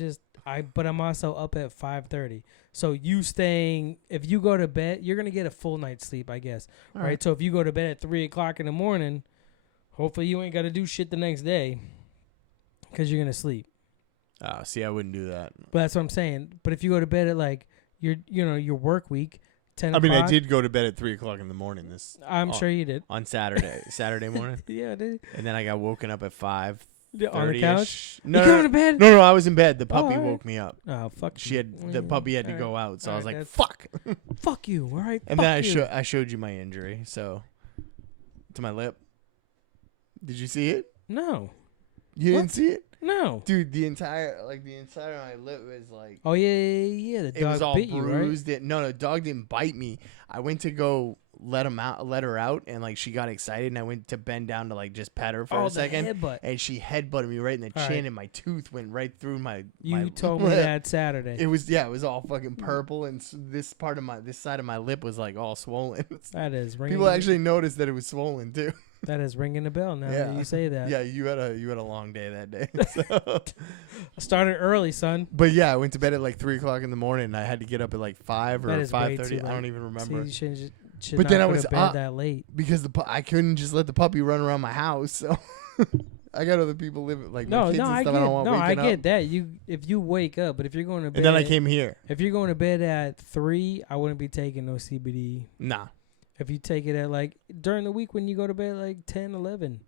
But I'm also up at 5:30. So if you go to bed, you're going to get a full night's sleep, I guess. All right. So if you go to bed at 3 o'clock in the morning, hopefully you ain't got to do shit the next day because you're going to sleep. Oh, see, I wouldn't do that. But that's what I'm saying. But if you go to bed at like your work week, 10 o'clock. I mean, I did go to bed at 3 o'clock in the morning. I'm sure you did. On Saturday morning. Yeah, I did. And then I got woken up at 5:30. On the couch? No, you going to bed? No, I was in bed. The puppy woke me up. Oh, fuck. The puppy had to go out, so I was like, fuck. Fuck you, all right? And then I showed you my injury, so, to my lip. Did you see it? No. You didn't see it? No. Dude, the inside of my lip was like. Oh, yeah. The dog it was all bit bruised. You, right? No, the dog didn't bite me. I went to go let her out, and like she got excited, and I went to bend down to like just pet her for a second, headbutt. And she headbutted me right in the chin, and my tooth went right through my. You told me that Saturday. It was all fucking purple, and this side of my lip was like all swollen. That is ringing. People actually noticed that it was swollen too. That is ringing a bell now that you say that. Yeah, you had a long day that day. So. I started early, son. But yeah, I went to bed at like 3 o'clock in the morning, and I had to get up at like 5 or 5:30. I don't even remember. But then I was up that late because I couldn't just let the puppy run around my house. So I got other people living like No, my kids no, and I stuff. get, I don't want no, I waking get up. that. If you wake up, but if you're going to bed, And then I came here. If you're going to bed at 3, I wouldn't be taking no CBD. Nah. If you take it at like during the week when you go to bed like 10, 11.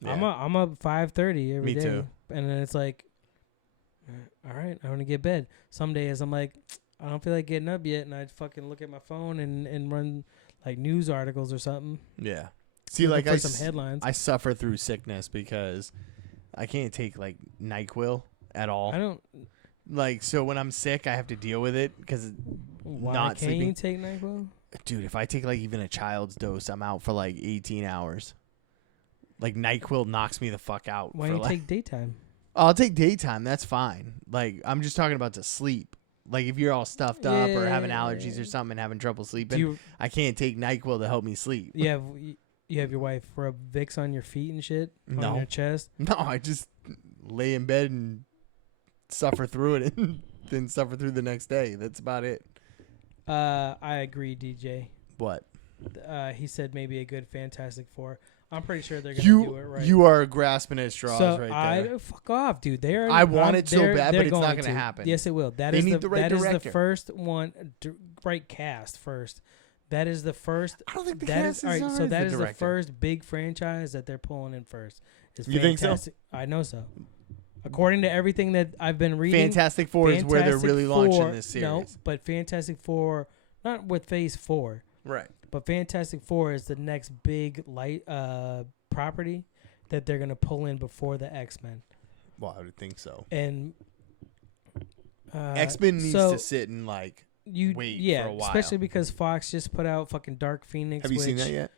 Yeah. I'm up 5:30 every day. Me too. And then it's like, all right, I want to get bed. Some days I'm like, I don't feel like getting up yet, and I fucking look at my phone and run like news articles or something. Yeah. See, Looking like for some headlines. I suffer through sickness because I can't take like NyQuil at all. I don't. Like, so when I'm sick, I have to deal with it because Why not can't sleeping. you take NyQuil? Dude, if I take like even a child's dose, I'm out for like 18 hours. Like NyQuil knocks me the fuck out. Why don't you take daytime? I'll take daytime. That's fine. Like, I'm just talking about to sleep. Like, if you're all stuffed up or having allergies or something and having trouble sleeping, I can't take NyQuil to help me sleep. You have your wife rub Vicks on your feet and shit? No. On your chest? No, I just lay in bed and suffer through it and then suffer through the next day. That's about it. I agree, DJ. What? He said maybe a good Fantastic Four. I'm pretty sure they're going to do it right. You are grasping at straws right there. Fuck off, dude. I want it so bad, but it's not going to happen. Yes, it will. That they is need the, the right that director. Is the first one, right cast first. That is the first. I don't think the that cast is all right. is So that the is director. the first big franchise that they're pulling in first. You think so? I know so. According to everything that I've been reading, Fantastic Four is where they're really launching this series. No, but Fantastic Four, not with Phase 4. Right. But Fantastic Four is the next big light property that they're going to pull in before the X-Men. Well, I would think so. And X-Men needs to sit and like wait for a while. Especially because Fox just put out fucking Dark Phoenix. Have you seen that yet?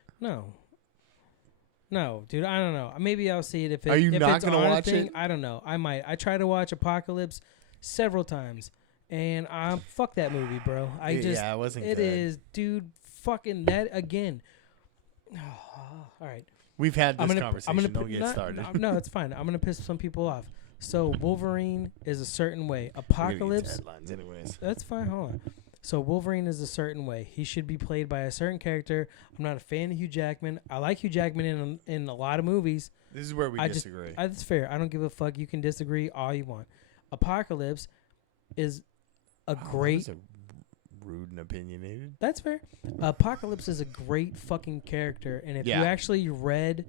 No, dude, I don't know. Maybe I'll see it if it. Are you if not it's gonna on watch a thing, it? I don't know. I might. I tried to watch Apocalypse several times, and fuck that movie, bro. It wasn't. It good. is, dude. Fucking that again. All right. We've had this conversation. Don't get started. No, it's fine. I'm gonna piss some people off. So Wolverine is a certain way. Apocalypse. Headlines, anyways. That's fine. Hold on. So Wolverine is a certain way. He should be played by a certain character. I'm not a fan of Hugh Jackman. I like Hugh Jackman in a lot of movies. This is where we disagree. That's fair. I don't give a fuck. You can disagree all you want. Apocalypse is a great. That was a rude and opinionated. That's fair. Apocalypse is a great fucking character, and if you actually read,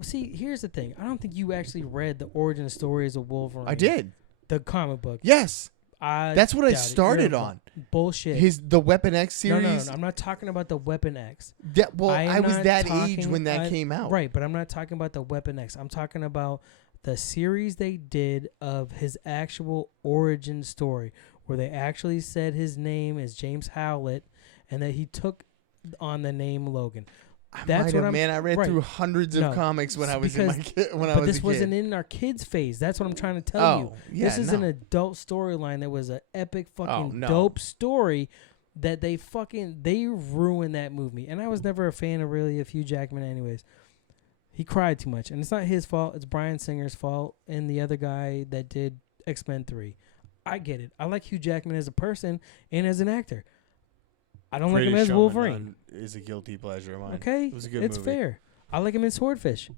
see, here's the thing. I don't think you actually read the origin stories of Wolverine. I did. The comic book. Yes. That's what I started on. Bullshit. The Weapon X series. No. I'm not talking about the Weapon X. I was that age when that came out. Right, but I'm not talking about the Weapon X. I'm talking about the series they did of his actual origin story, where they actually said his name is James Howlett, and that he took on the name Logan. That's what I read through hundreds of comics when I was in my But this wasn't in our kids' phase. That's what I'm trying to tell you. Yeah, this is an adult storyline that was an epic fucking no. dope story that they ruined that movie. And I was never a fan of Hugh Jackman anyways. He cried too much. And it's not his fault. It's Bryan Singer's fault and the other guy that did X-Men 3. I get it. I like Hugh Jackman as a person and as an actor. I don't like him as Wolverine. Is a guilty pleasure of mine. Okay, it was a good it's movie. fair. I like him in Swordfish.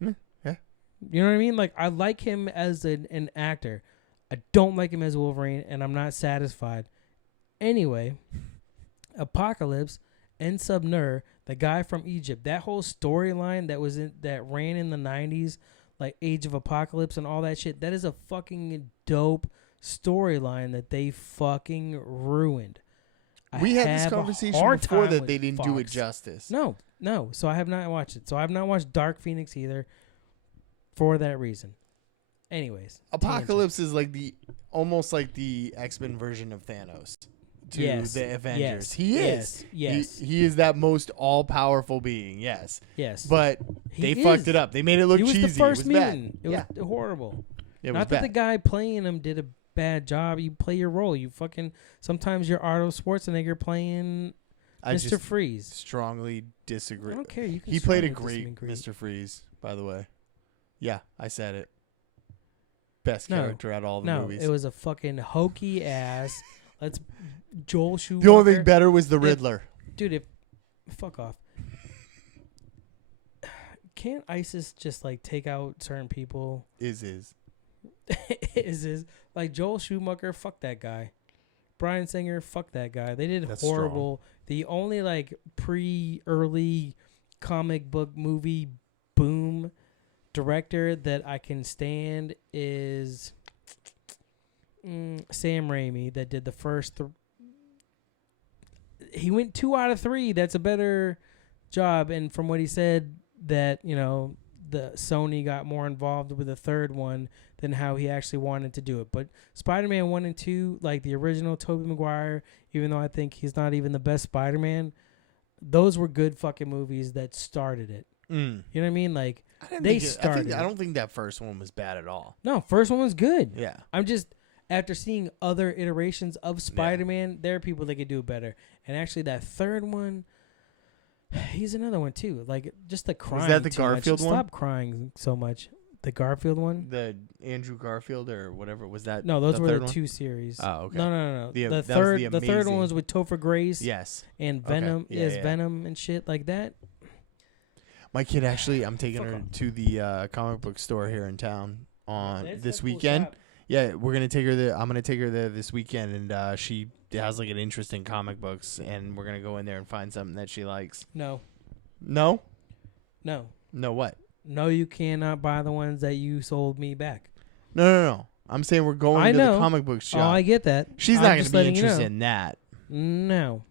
Yeah. You know what I mean? Like, I like him as an actor. I don't like him as Wolverine, and I'm not satisfied. Anyway, Apocalypse and Subnur, the guy from Egypt, that whole storyline that ran in the 90s, like Age of Apocalypse and all that shit, that is a fucking dope storyline that they fucking ruined. We had this conversation before that they didn't do it justice. No. So I have not watched it. So I have not watched Dark Phoenix either for that reason. Anyways. Apocalypse is like almost like the X-Men version of Thanos to the Avengers. Yes. He is. Yes. He is that most all-powerful being, yes. Yes. But they fucked it up. They made it look cheesy. He was the first mutant. It was horrible. It Not was that bad. the guy playing him did a bad job. You play your role. You fucking sometimes you're Arnold Schwarzenegger playing Mr. Freeze. Strongly disagree. I don't care. You can he played a great great Mr. Freeze, by the way. Yeah, I said it. Best character out of all the movies. No, it was a fucking hokey ass. Joel Schumacher. The only thing better was the Riddler. Dude, fuck off. can't ISIS just like take out certain people? Is Like Joel Schumacher? Fuck that guy. Bryan Singer? Fuck that guy. They did That's horrible. Strong. The only like early comic book movie boom director that I can stand is Sam Raimi, that did the first. He went 2 out of 3. That's a better job. And from what he said, that the Sony got more involved with the third one than how he actually wanted to do it. But Spider-Man 1 and 2, like the original Tobey Maguire, even though I think he's not even the best Spider-Man, those were good fucking movies that started it. You know what I mean? Like, they started. I don't think that first one was bad at all. No, first one was good. Yeah. I'm just, after seeing other iterations of Spider-Man, there are people that could do better. And actually, that third one, he's another one too. Like, just the crying. Was that the Garfield one? Stop crying so much. The Garfield one? The Andrew Garfield or whatever. Was that? No, those were the one? 2 series. Oh, okay. No. The third one was with Topher Grace. Yes. And Venom. Okay. Yeah. Venom and shit like that. My kid actually, I'm taking her to the comic book store here in town on this weekend. Cool. Yeah, we're gonna take her there. I'm gonna take her there this weekend, and she has like an interest in comic books, and we're gonna go in there and find something that she likes. No. No what? No, you cannot buy the ones that you sold me back. No. I'm saying we're going to the comic book shop. Oh, I get that. She's not gonna be interested in that. No.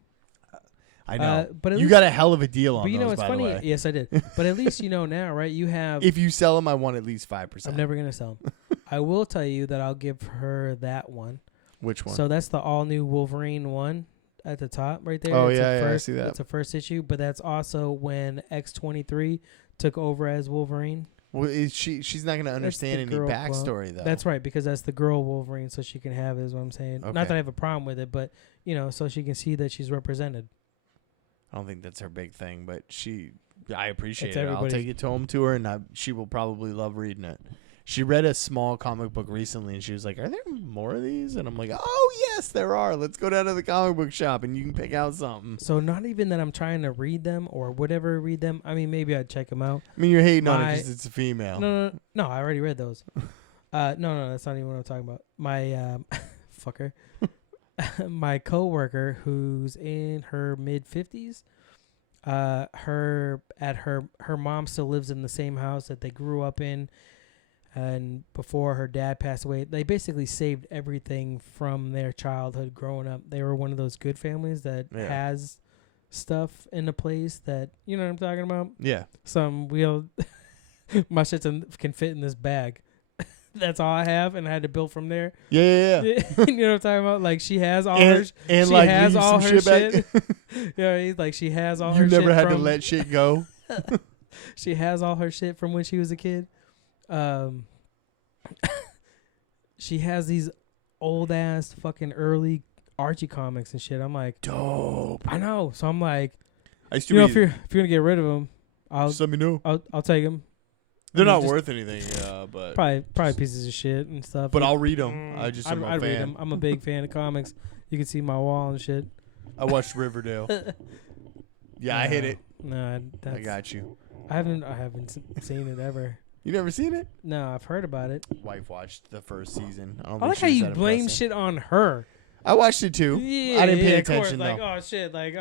I know. But you got a hell of a deal on those, But it's by funny. the way. Yes, I did. But at least now, right? You have. If you sell them, I want at least 5%. I'm never gonna sell them. I will tell you that I'll give her that one. Which one? So that's the all new Wolverine one at the top right there. Oh, it's I see that. It's a first issue, but that's also when X-23 took over as Wolverine. Well, she's not gonna understand any backstory though. That's right, because that's the girl Wolverine, so she can have it, is what I'm saying. Okay. Not that I have a problem with it, but so she can see that she's represented. I don't think that's her big thing, but I appreciate it. I'll take it home to her, and she will probably love reading it. She read a small comic book recently, and she was like, "Are there more of these?" And I'm like, "Oh yes, there are. Let's go down to the comic book shop, and you can pick out something." So not even that I'm trying to read them or whatever. Read them. I mean, maybe I'd check them out. I mean, you're hating on it because it's a female. No. I already read those. No, that's not even what I'm talking about. My fucker. My coworker, who's in her mid-50s, her mom still lives in the same house that they grew up in, and before her dad passed away, they basically saved everything from their childhood growing up. They were one of those good families that has stuff in a place that, you know what I'm talking about? Yeah. My shit can fit in this bag. That's all I have, and I had to build from there. Yeah. You know what I'm talking about? Like, she has all her shit. Yeah, like, she has all her shit. You never had to let shit go. She has all her shit from when she was a kid. She has these old ass fucking early Archie comics and shit. I'm like, dope. I know. So I'm like, if if you're gonna get rid of them, just let me know. I'll take them. They're not worth anything, but probably pieces of shit and stuff. But I'll read them. I'm a fan. Read them. I'm a big fan of comics. You can see my wall and shit. I watched Riverdale. I hit it. No, I got you. I haven't seen it ever. You never seen it? No, I've heard about it. Wife watched the first season. I like how you blame shit on her. I watched it too. Yeah, I didn't pay attention though. Like, oh shit, like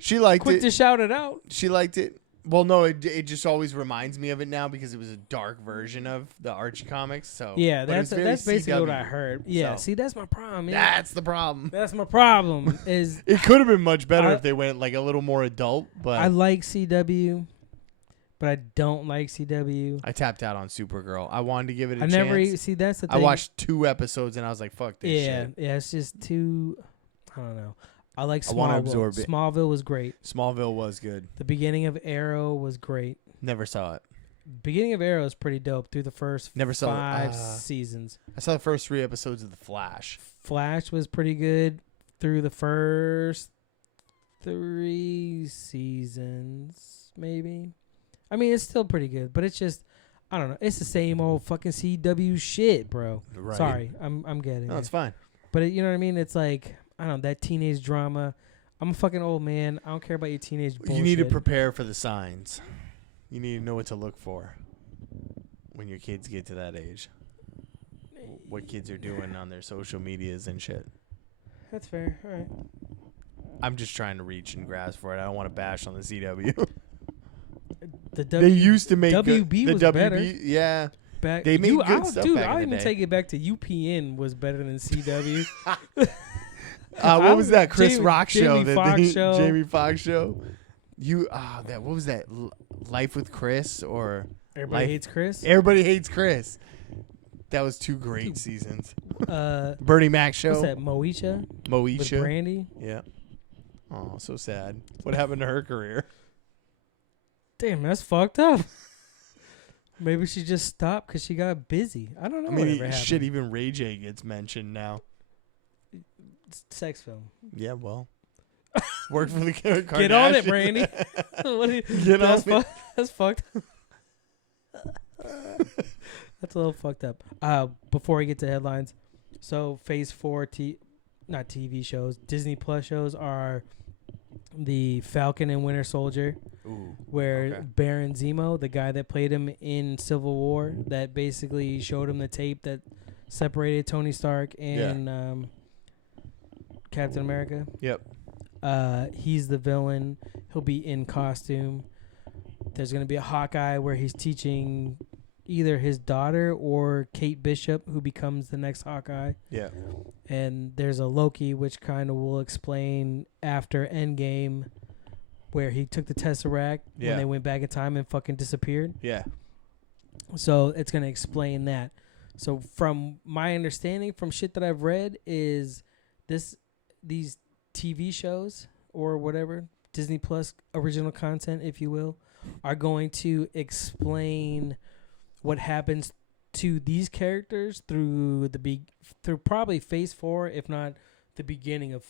she liked it. Quick to shout it out. She liked it. Well, no, it just always reminds me of it now because it was a dark version of the Archie comics. So yeah, that's basically what I heard. Yeah, so. See, that's my problem. Man. That's the problem. That's my problem. Is it could have been much better if they went like a little more adult. But I like CW, but I don't like CW. I tapped out on Supergirl. I wanted to give it a chance. See, that's the thing. I watched 2 episodes and I was like, "Fuck this shit." Yeah, it's just too. I don't know. I like Smallville. I want to absorb it. Smallville was great. Smallville was good. The beginning of Arrow was great. Never saw it. Beginning of Arrow is pretty dope through the first 5 seasons. I saw the first 3 episodes of The Flash. Flash was pretty good through the first 3 seasons, maybe. I mean, it's still pretty good, but it's just, I don't know. It's the same old fucking CW shit, bro. Right. Sorry, I'm getting it. No, it's fine. But you know what I mean? It's like, I don't know, that teenage drama. I'm a fucking old man. I don't care about your teenage bullshit. You need to prepare for the signs. You need to know what to look for when your kids get to that age. What kids are doing on their social medias and shit. That's fair. All right. I'm just trying to reach and grasp for it. I don't want to bash on the CW. They used to make WB was better. Yeah. They made good stuff dude, back in I'll the even day. take it back to UPN was better than CW. What was that Chris Rock show? Jamie Foxx show. Jamie Foxx show. What was that? Life with Chris or Everybody Hates Chris? Everybody Hates Chris. That was 2 great seasons. Bernie Mac show. What's that? Moesha? With Brandy? Yeah. Oh, so sad. What happened to her career? Damn, that's fucked up. Maybe she just stopped because she got busy. I don't know. Whatever happened. Even Ray J gets mentioned now. Sex film. Yeah, well. Worked for the Kardashians. Get on it, Brandy. That's fucked. That's a little fucked up. Before we get to headlines, so Phase 4, not TV shows, Disney Plus shows are the Falcon and Winter Soldier, where Baron Zemo, the guy that played him in Civil War, that basically showed him the tape that separated Tony Stark and Captain America. Yep. He's the villain. He'll be in costume. There's going to be a Hawkeye where he's teaching either his daughter or Kate Bishop, who becomes the next Hawkeye. Yeah. And there's a Loki, which kind of will explain after Endgame, where he took the Tesseract when they went back in time and fucking disappeared. Yeah. So it's going to explain that. So from my understanding, from shit that I've read, is these TV shows or whatever, Disney Plus original content, if you will, are going to explain what happens to these characters through through probably Phase 4, if not the beginning of,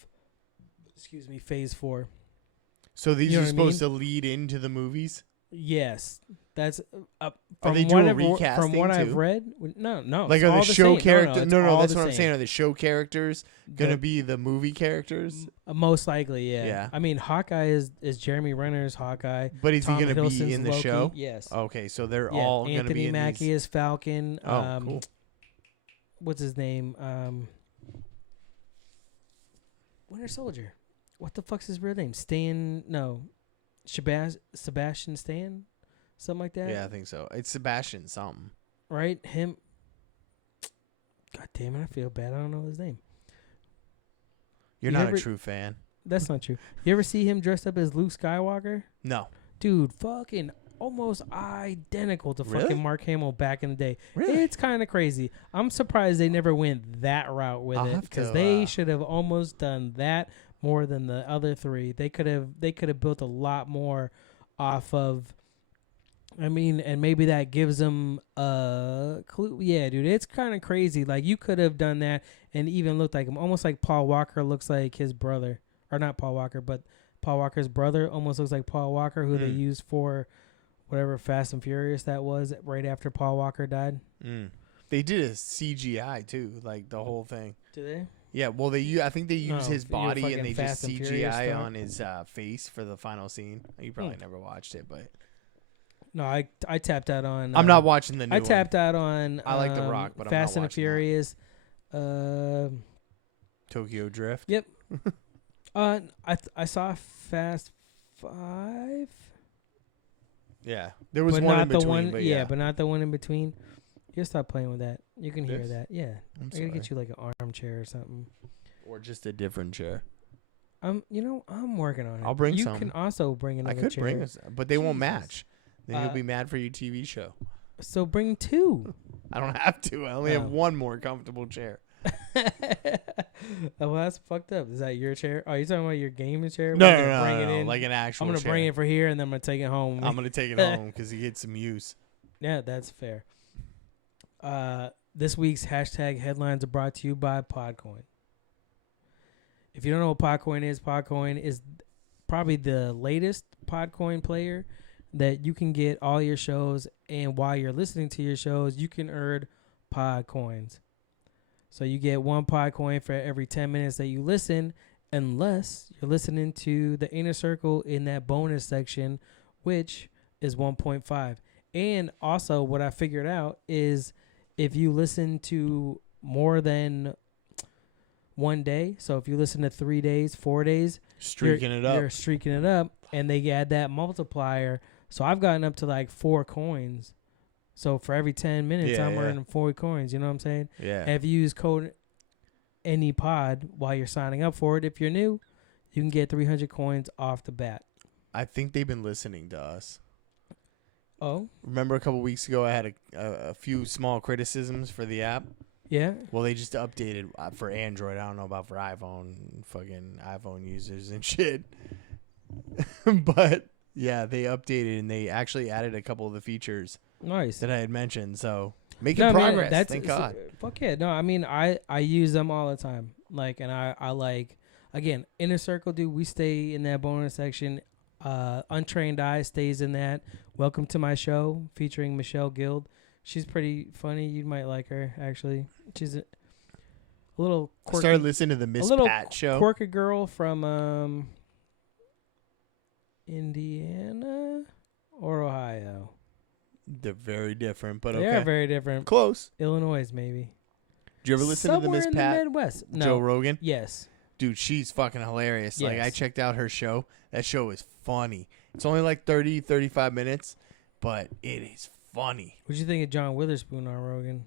Phase 4. So these are supposed to lead into the movies? Yes, that's are they doing recasting from what too? I've read. No, like are the show characters? No, that's what I'm same. saying. Are the show characters gonna be the movie characters? Most likely, yeah. Yeah. I mean, Hawkeye is Jeremy Renner's Hawkeye, but is Tom he gonna Hiddleston's be in the Loki. show? Yes. Okay, so they're all gonna Anthony be in Mackie these. is Falcon. Cool. What's his name? Winter Soldier. What the fuck's his real name? Sebastian Stan? Something like that? Yeah, I think so. It's Sebastian something. Right? Him. God damn it, I feel bad. I don't know his name. You're not a true fan. That's not true. You ever see him dressed up as Luke Skywalker? No. Dude, fucking almost identical to fucking Mark Hamill back in the day. Really? It's kind of crazy. I'm surprised they never went that route with it, because they should have almost done that more than the other three. They could have built a lot more off of. I mean, and maybe that gives them a clue. Yeah, dude, it's kind of crazy. Like, you could have done that and even looked like him, almost like Paul Walker looks like his brother, or not Paul Walker, but Paul Walker's brother almost looks like Paul Walker, who they used for whatever Fast and Furious that was right after Paul Walker died. They did a CGI too, like the whole thing. Do they? Yeah, well, I think they use his body and they just Fast and CGI on his face for the final scene. You probably never watched it, but no, I tapped out on. I'm not watching the new one. I tapped out on. I like The Rock, but Fast I'm not and Furious. Tokyo Drift. Yep. I saw Fast 5. Yeah, there was one in between. But yeah, but not the one in between. You stop playing with that. You can hear that. Yeah, I gotta get you like an armchair or something, or just a different chair. I'm working on it. I'll bring you some. You can also bring another chair. I could bring us, but they won't match. Then you'll be mad for your TV show. So bring 2. I don't have to. I only have one more comfortable chair. Well, that's fucked up. Is that your chair? Oh, you talking about your gaming chair? No, bring it in like an actual. I'm gonna bring it for here, and then I'm gonna take it home. I'm gonna take it home because he gets some use. Yeah, that's fair. This week's hashtag headlines are brought to you by Podcoin. If you don't know what Podcoin is probably the latest Podcoin player that you can get all your shows, and while you're listening to your shows, you can earn Podcoins. So you get 1 Podcoin for every 10 minutes that you listen, unless you're listening to the InnerCircle in that bonus section, which is 1.5. And also, what I figured out is if you listen to more than one day, so if you listen to 3 days, 4 days, you're streaking it up, and they add that multiplier. So I've gotten up to like 4 coins. So for every 10 minutes, I'm earning 4 coins. You know what I'm saying? Yeah. And if you use code AnyPod while you're signing up for it, if you're new, you can get 300 coins off the bat. I think they've been listening to us. Oh? Remember a couple weeks ago I had a few small criticisms for the app? Yeah? Well, they just updated for Android. I don't know about for iPhone. Fucking iPhone users and shit. But, yeah, they updated and they actually added a couple of the features that I had mentioned. So, making progress. Man, thank God. Fuck yeah. No, I mean, I use them all the time. Like, and I like, again, InnerCircle, dude, we stay in that bonus section. Untrained Eye stays in that. Welcome to my show featuring Michelle Guild. She's pretty funny. You might like her, actually. She's a little quirky. I started listening to the Miss Pat show. Quirky girl from Indiana or Ohio. They're very different, but they are very different. Close. Illinois, maybe. Did you ever listen to the Miss Pat? Somewhere in the Midwest. No. Joe Rogan? Yes. Dude, she's fucking hilarious. Yes. Like, I checked out her show. That show is funny. It's only like 30, 35 minutes, but it is funny. What'd you think of John Witherspoon on Rogan?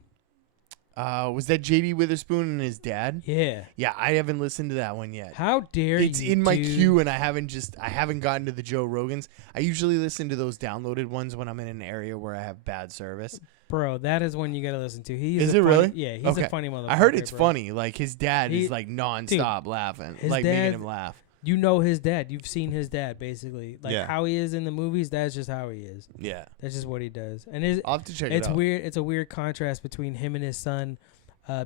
Was that J.D. Witherspoon and his dad? Yeah. Yeah, I haven't listened to that one yet. How dare you? It's in my queue, and I haven't gotten to the Joe Rogans. I usually listen to those downloaded ones when I'm in an area where I have bad service. Bro, that is one you gotta listen to. Is it really? Yeah, he's a funny motherfucker. I heard it's funny. Like, his dad is like nonstop laughing, like making him laugh. You know his dad. You've seen his dad, basically. Like, how he is in the movies, that's just how he is. Yeah. That's just what he does. And I'll have to check it out. It's weird. It's a weird contrast between him and his son,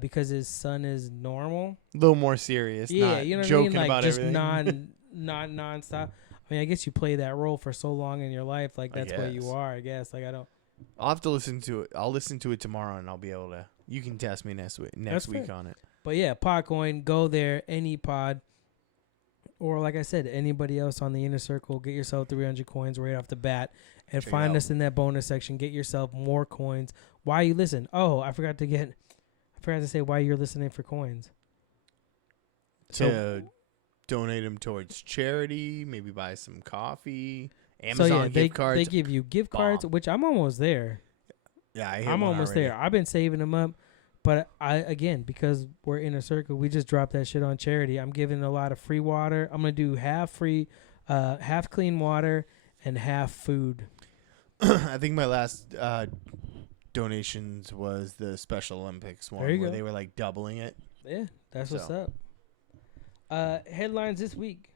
because his son is normal. A little more serious. Yeah, not you know what joking I mean? Like, about just everything. not nonstop. I mean, I guess you play that role for so long in your life. Like, that's what you are, I guess. Like, I don't. I'll have to listen to it. I'll listen to it tomorrow, and I'll be able to. You can test me next week on it. But yeah, Podcoin, go there, AnyPod. Or like I said, anybody else on the InnerCircle, get yourself 300 coins right off the bat. And find us in that bonus section. Get yourself more coins. Why you listen? Oh, I forgot to say why you're listening for coins. To donate them towards charity, maybe buy some coffee, Amazon gift cards. They give you gift cards, which I'm almost there. Yeah, I'm almost there. I've been saving them up. But because we're in a circle, we just dropped that shit on charity. I'm giving a lot of free water. I'm going to do half clean water and half food. I think my last donations was the Special Olympics one where they were like doubling it. Yeah, that's what's up. Headlines this week.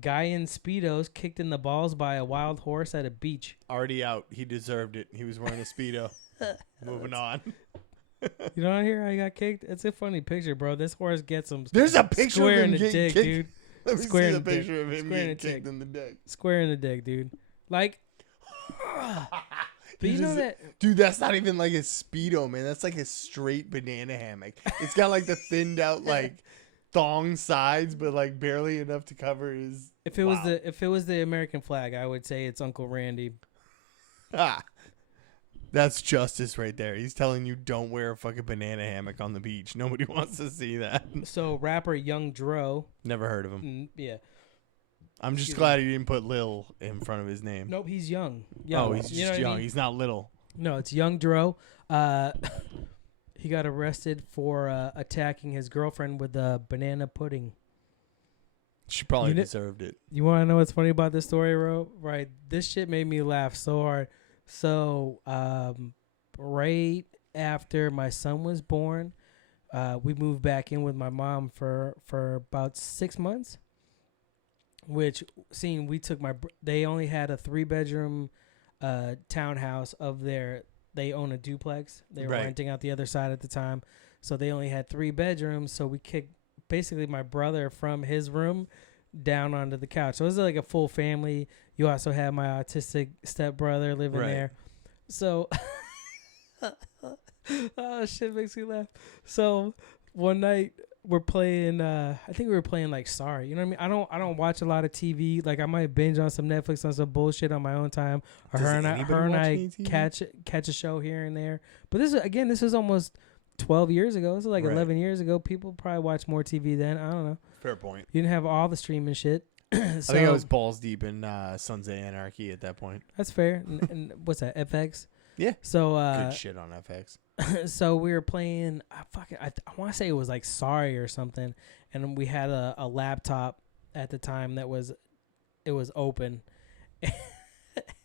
Guy in Speedos kicked in the balls by a wild horse at a beach. Already out. He deserved it. He was wearing a Speedo. Moving on. You don't hear how he got kicked? It's a funny picture, bro. This horse gets him. There's a picture square of him in the dick, kicked. Dude. Let me see the picture of him getting kicked in the dick. Square in the dick, dude. Like, but you know that, dude. That's not even like a Speedo, man. That's like a straight banana hammock. It's got like the thinned out like thong sides, but like barely enough to cover his. If it was the American flag, I would say it's Uncle Randy. That's justice right there. He's telling you don't wear a fucking banana hammock on the beach. Nobody wants to see that. So rapper Young Dro. Never heard of him. Yeah. I'm just glad he didn't put Lil in front of his name. Nope, he's young. Oh, he's just young. I mean? He's not little. No, it's Young Dro. He got arrested for attacking his girlfriend with banana pudding. She probably deserved it. You want to know what's funny about this story, bro? Right. This shit made me laugh so hard. So, right after my son was born, we moved back in with my mom for about 6 months. Which, we took they only had a 3-bedroom townhouse of they own a duplex. They were renting out the other side at the time. So they only had 3 bedrooms. So we kicked basically my brother from his room down onto the couch. So it was like a full family. You also have my autistic stepbrother living there. So, oh, shit makes me laugh. So one night we're playing. I think we were playing like Sorry. You know what I mean? I don't watch a lot of TV. Like I might binge on some Netflix on some bullshit on my own time, or her and I catch a show here and there. But this is almost 12 years ago. This is like 11 years ago. People probably watch more TV then. I don't know. Fair point. You didn't have all the streaming shit. So, I think I was balls deep in Sons of Anarchy at that point. That's fair. And what's that? FX. Yeah. So good shit on FX. So we were playing. I want to say it was like Sorry or something, and we had a laptop at the time that was open,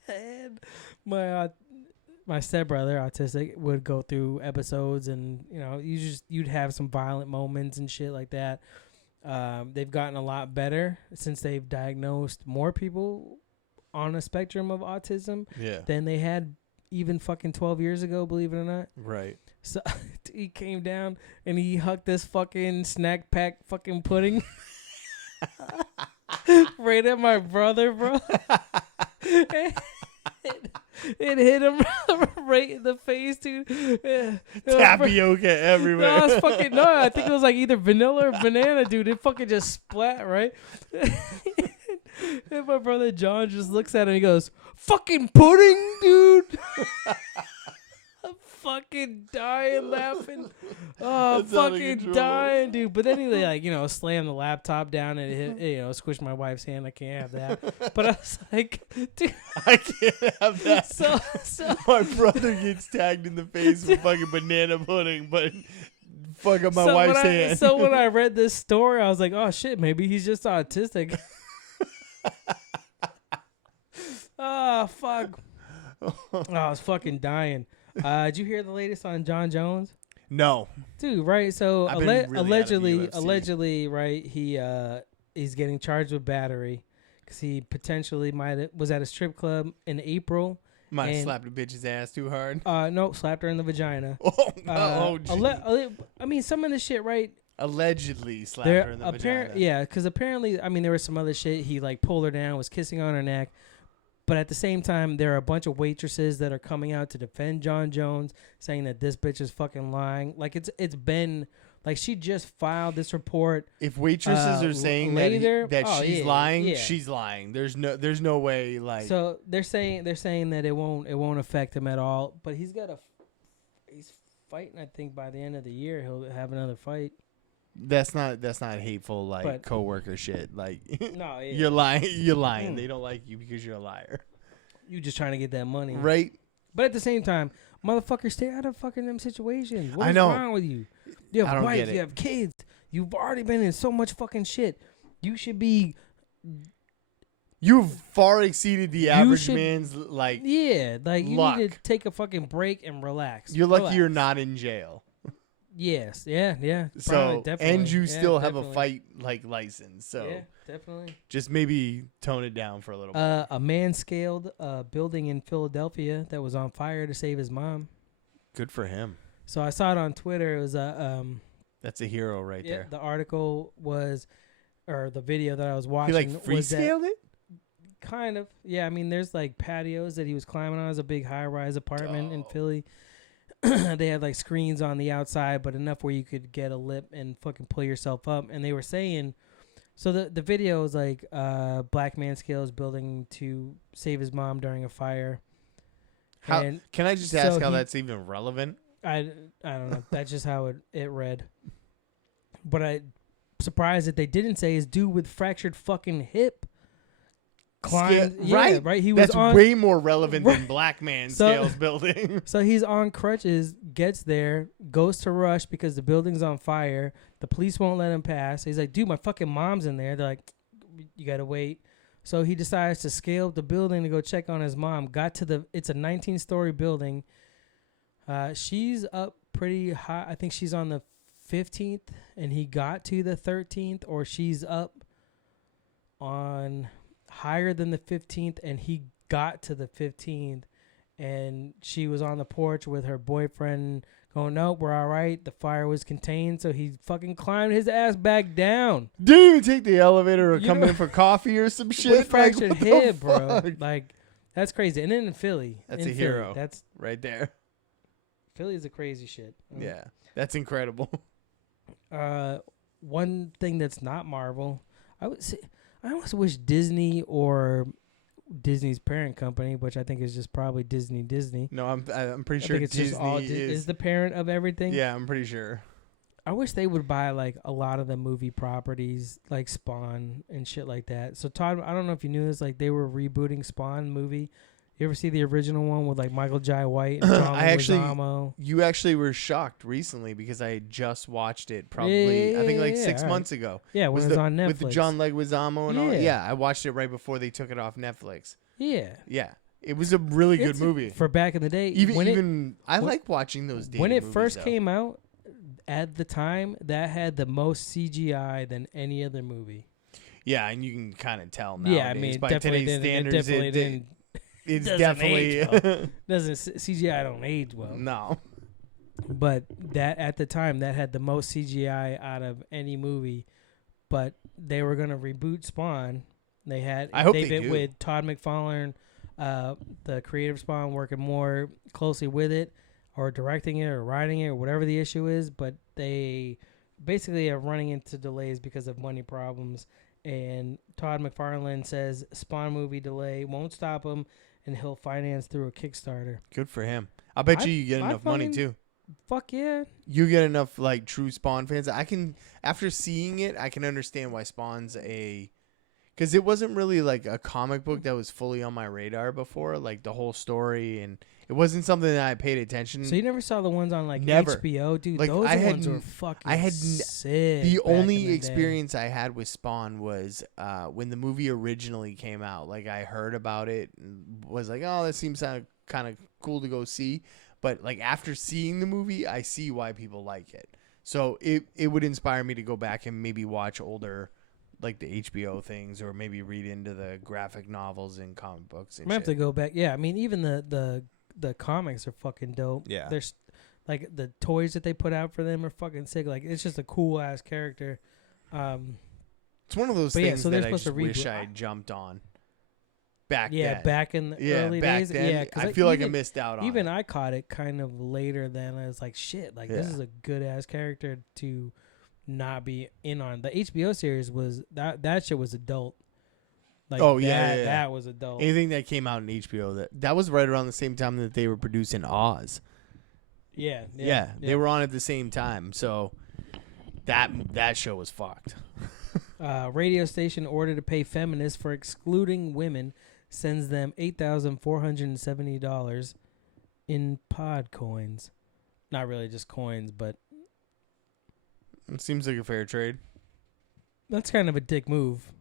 and my stepbrother, autistic, would go through episodes, and you'd have some violent moments and shit like that. They've gotten a lot better since they've diagnosed more people on a spectrum of autism than they had even fucking 12 years ago, believe it or not. Right. So he came down and he hucked this fucking snack pack fucking pudding right at my brother, bro. It hit him right in the face, dude. Tapioca everywhere. No, I think it was like either vanilla or banana, dude. It fucking just splat, right? And my brother John just looks at him and he goes, "Fucking pudding, dude." I'm fucking dying laughing. Oh, I'm fucking dying, dude. But then he slammed the laptop down and it hit, squished my wife's hand. I can't have that. But I was like, dude, I can't have that. So my brother gets tagged in the face with fucking banana pudding, but fuck up my wife's hand. So when I read this story, I was like, oh shit, maybe he's just autistic. Oh fuck. I was fucking dying. Did you hear the latest on John Jones? No, dude. Right. So really allegedly, right? He's getting charged with battery because he potentially was at a strip club in April. Might have slapped a bitch's ass too hard. No, slapped her in the vagina. I mean, some of the shit, right? Allegedly slapped her in the vagina. Yeah, because apparently, there was some other shit. He pulled her down, was kissing on her neck. But at the same time, there are a bunch of waitresses that are coming out to defend John Jones, saying that this bitch is fucking lying. Like it's been like she just filed this report. If waitresses are saying that she's lying, she's lying. There's no way. Like, so they're saying that it won't affect him at all. But he's fighting. I think by the end of the year he'll have another fight. That's not hateful coworker shit. Like, no, yeah. You're lying. They don't like you because you're a liar. You just trying to get that money, right? But at the same time, motherfucker, stay out of fucking them situations. What's I know. wrong with you? You have wife, you have kids. You've already been in so much fucking shit. You should be. You've far exceeded the average man's luck. You need to take a fucking break and relax. You're lucky you're not in jail. Yes, yeah. So, and you still have definitely. a fight license. So yeah, definitely. Just maybe tone it down for a little bit. A man scaled a building in Philadelphia that was on fire to save his mom. Good for him. So I saw it on Twitter. It was that's a hero right there. The article was, or the video that I was watching. He free scaled it. Kind of, yeah. I mean, there's patios that he was climbing on. It was a big high-rise apartment in Philly. They had screens on the outside, but enough where you could get a lip and fucking pull yourself up. And they were saying, so the video is black man scales building to save his mom during a fire. Can I just ask how that's even relevant? I don't know. That's just how it read. But I'm surprised that they didn't say his dude with fractured fucking hip. Right. He was That's way more relevant than black man scales building. So he's on crutches, gets there, goes to rush because the building's on fire. The police won't let him pass. He's like, dude, my fucking mom's in there. They're like, you gotta wait. So he decides to scale up the building to go check on his mom. It's a 19-story building. She's up pretty high. I think she's on the 15th, and he got to the 13th, or she's up on higher than the 15th, and he got to the 15th, and she was on the porch with her boyfriend going, nope, we're all right. The fire was contained, so he fucking climbed his ass back down. Didn't even take the elevator or come in for coffee or some shit. With fractured hip, bro. That's crazy. And then in Philly. That's a hero. That's right there. Philly's a crazy shit. Yeah, that's incredible. one thing that's not Marvel, I would say, I almost wish Disney or Disney's parent company, which I think is just probably Disney. No, I'm pretty I sure think it's Disney just all is the parent of everything. Yeah, I'm pretty sure. I wish they would buy like a lot of the movie properties, like Spawn and shit like that. So Todd, I don't know if you knew this, like they were rebooting Spawn movie. You ever see the original one with like Michael Jai White and John Leguizamo? You actually were shocked recently because I had just watched it probably I think like 6 months ago. Yeah, when it was on Netflix. With John Leguizamo and all. Yeah, I watched it right before they took it off Netflix. Yeah. Yeah. It was a really good movie. For back in the day. I like watching those dating when it movies, first came out, at the time, that had the most CGI than any other movie. Yeah, and you can kind of tell nowadays. Yeah, I mean, by today's standards, it's definitely doesn't CGI don't age well. No. But that at the time, that had the most CGI out of any movie. But they were gonna reboot Spawn. They had with Todd McFarlane, the creative Spawn, working more closely with it, or directing it, or writing it, or whatever the issue is. But they basically are running into delays because of money problems. And Todd McFarlane says Spawn movie delay won't stop him, and he'll finance through a Kickstarter. Good for him. I bet you get enough money too. Fuck yeah. You get enough like true Spawn fans. After seeing it, I can understand why Spawn's because it wasn't really like a comic book that was fully on my radar before, like the whole story, and it wasn't something that I paid attention. So you never saw the ones on like Never. HBO, dude? Like, those ones were fucking sick. The only experience I had with Spawn was when the movie originally came out. Like I heard about it, and was like, oh, that seems kind of cool to go see. But like after seeing the movie, I see why people like it. So it would inspire me to go back and maybe watch older, like the HBO things, or maybe read into the graphic novels and comic books. And I have to go back. Yeah, I mean, even the comics are fucking dope. Yeah, there's like the toys that they put out for them are fucking sick. Like it's just a cool ass character. It's one of those things that I just wish I had jumped on. Back in the early days. Then, yeah, I feel like I missed out on even I caught it kind of later than I was like, shit, like this is a good ass character to not be in on. The HBO series was that shit was adult. Like that was adult. Anything that came out in HBO that was right around the same time that they were producing Oz. Yeah. They were on at the same time, so that show was fucked. Radio station order to pay feminists for excluding women sends them $8,470 in pod coins. Not really just coins, but it seems like a fair trade. That's kind of a dick move.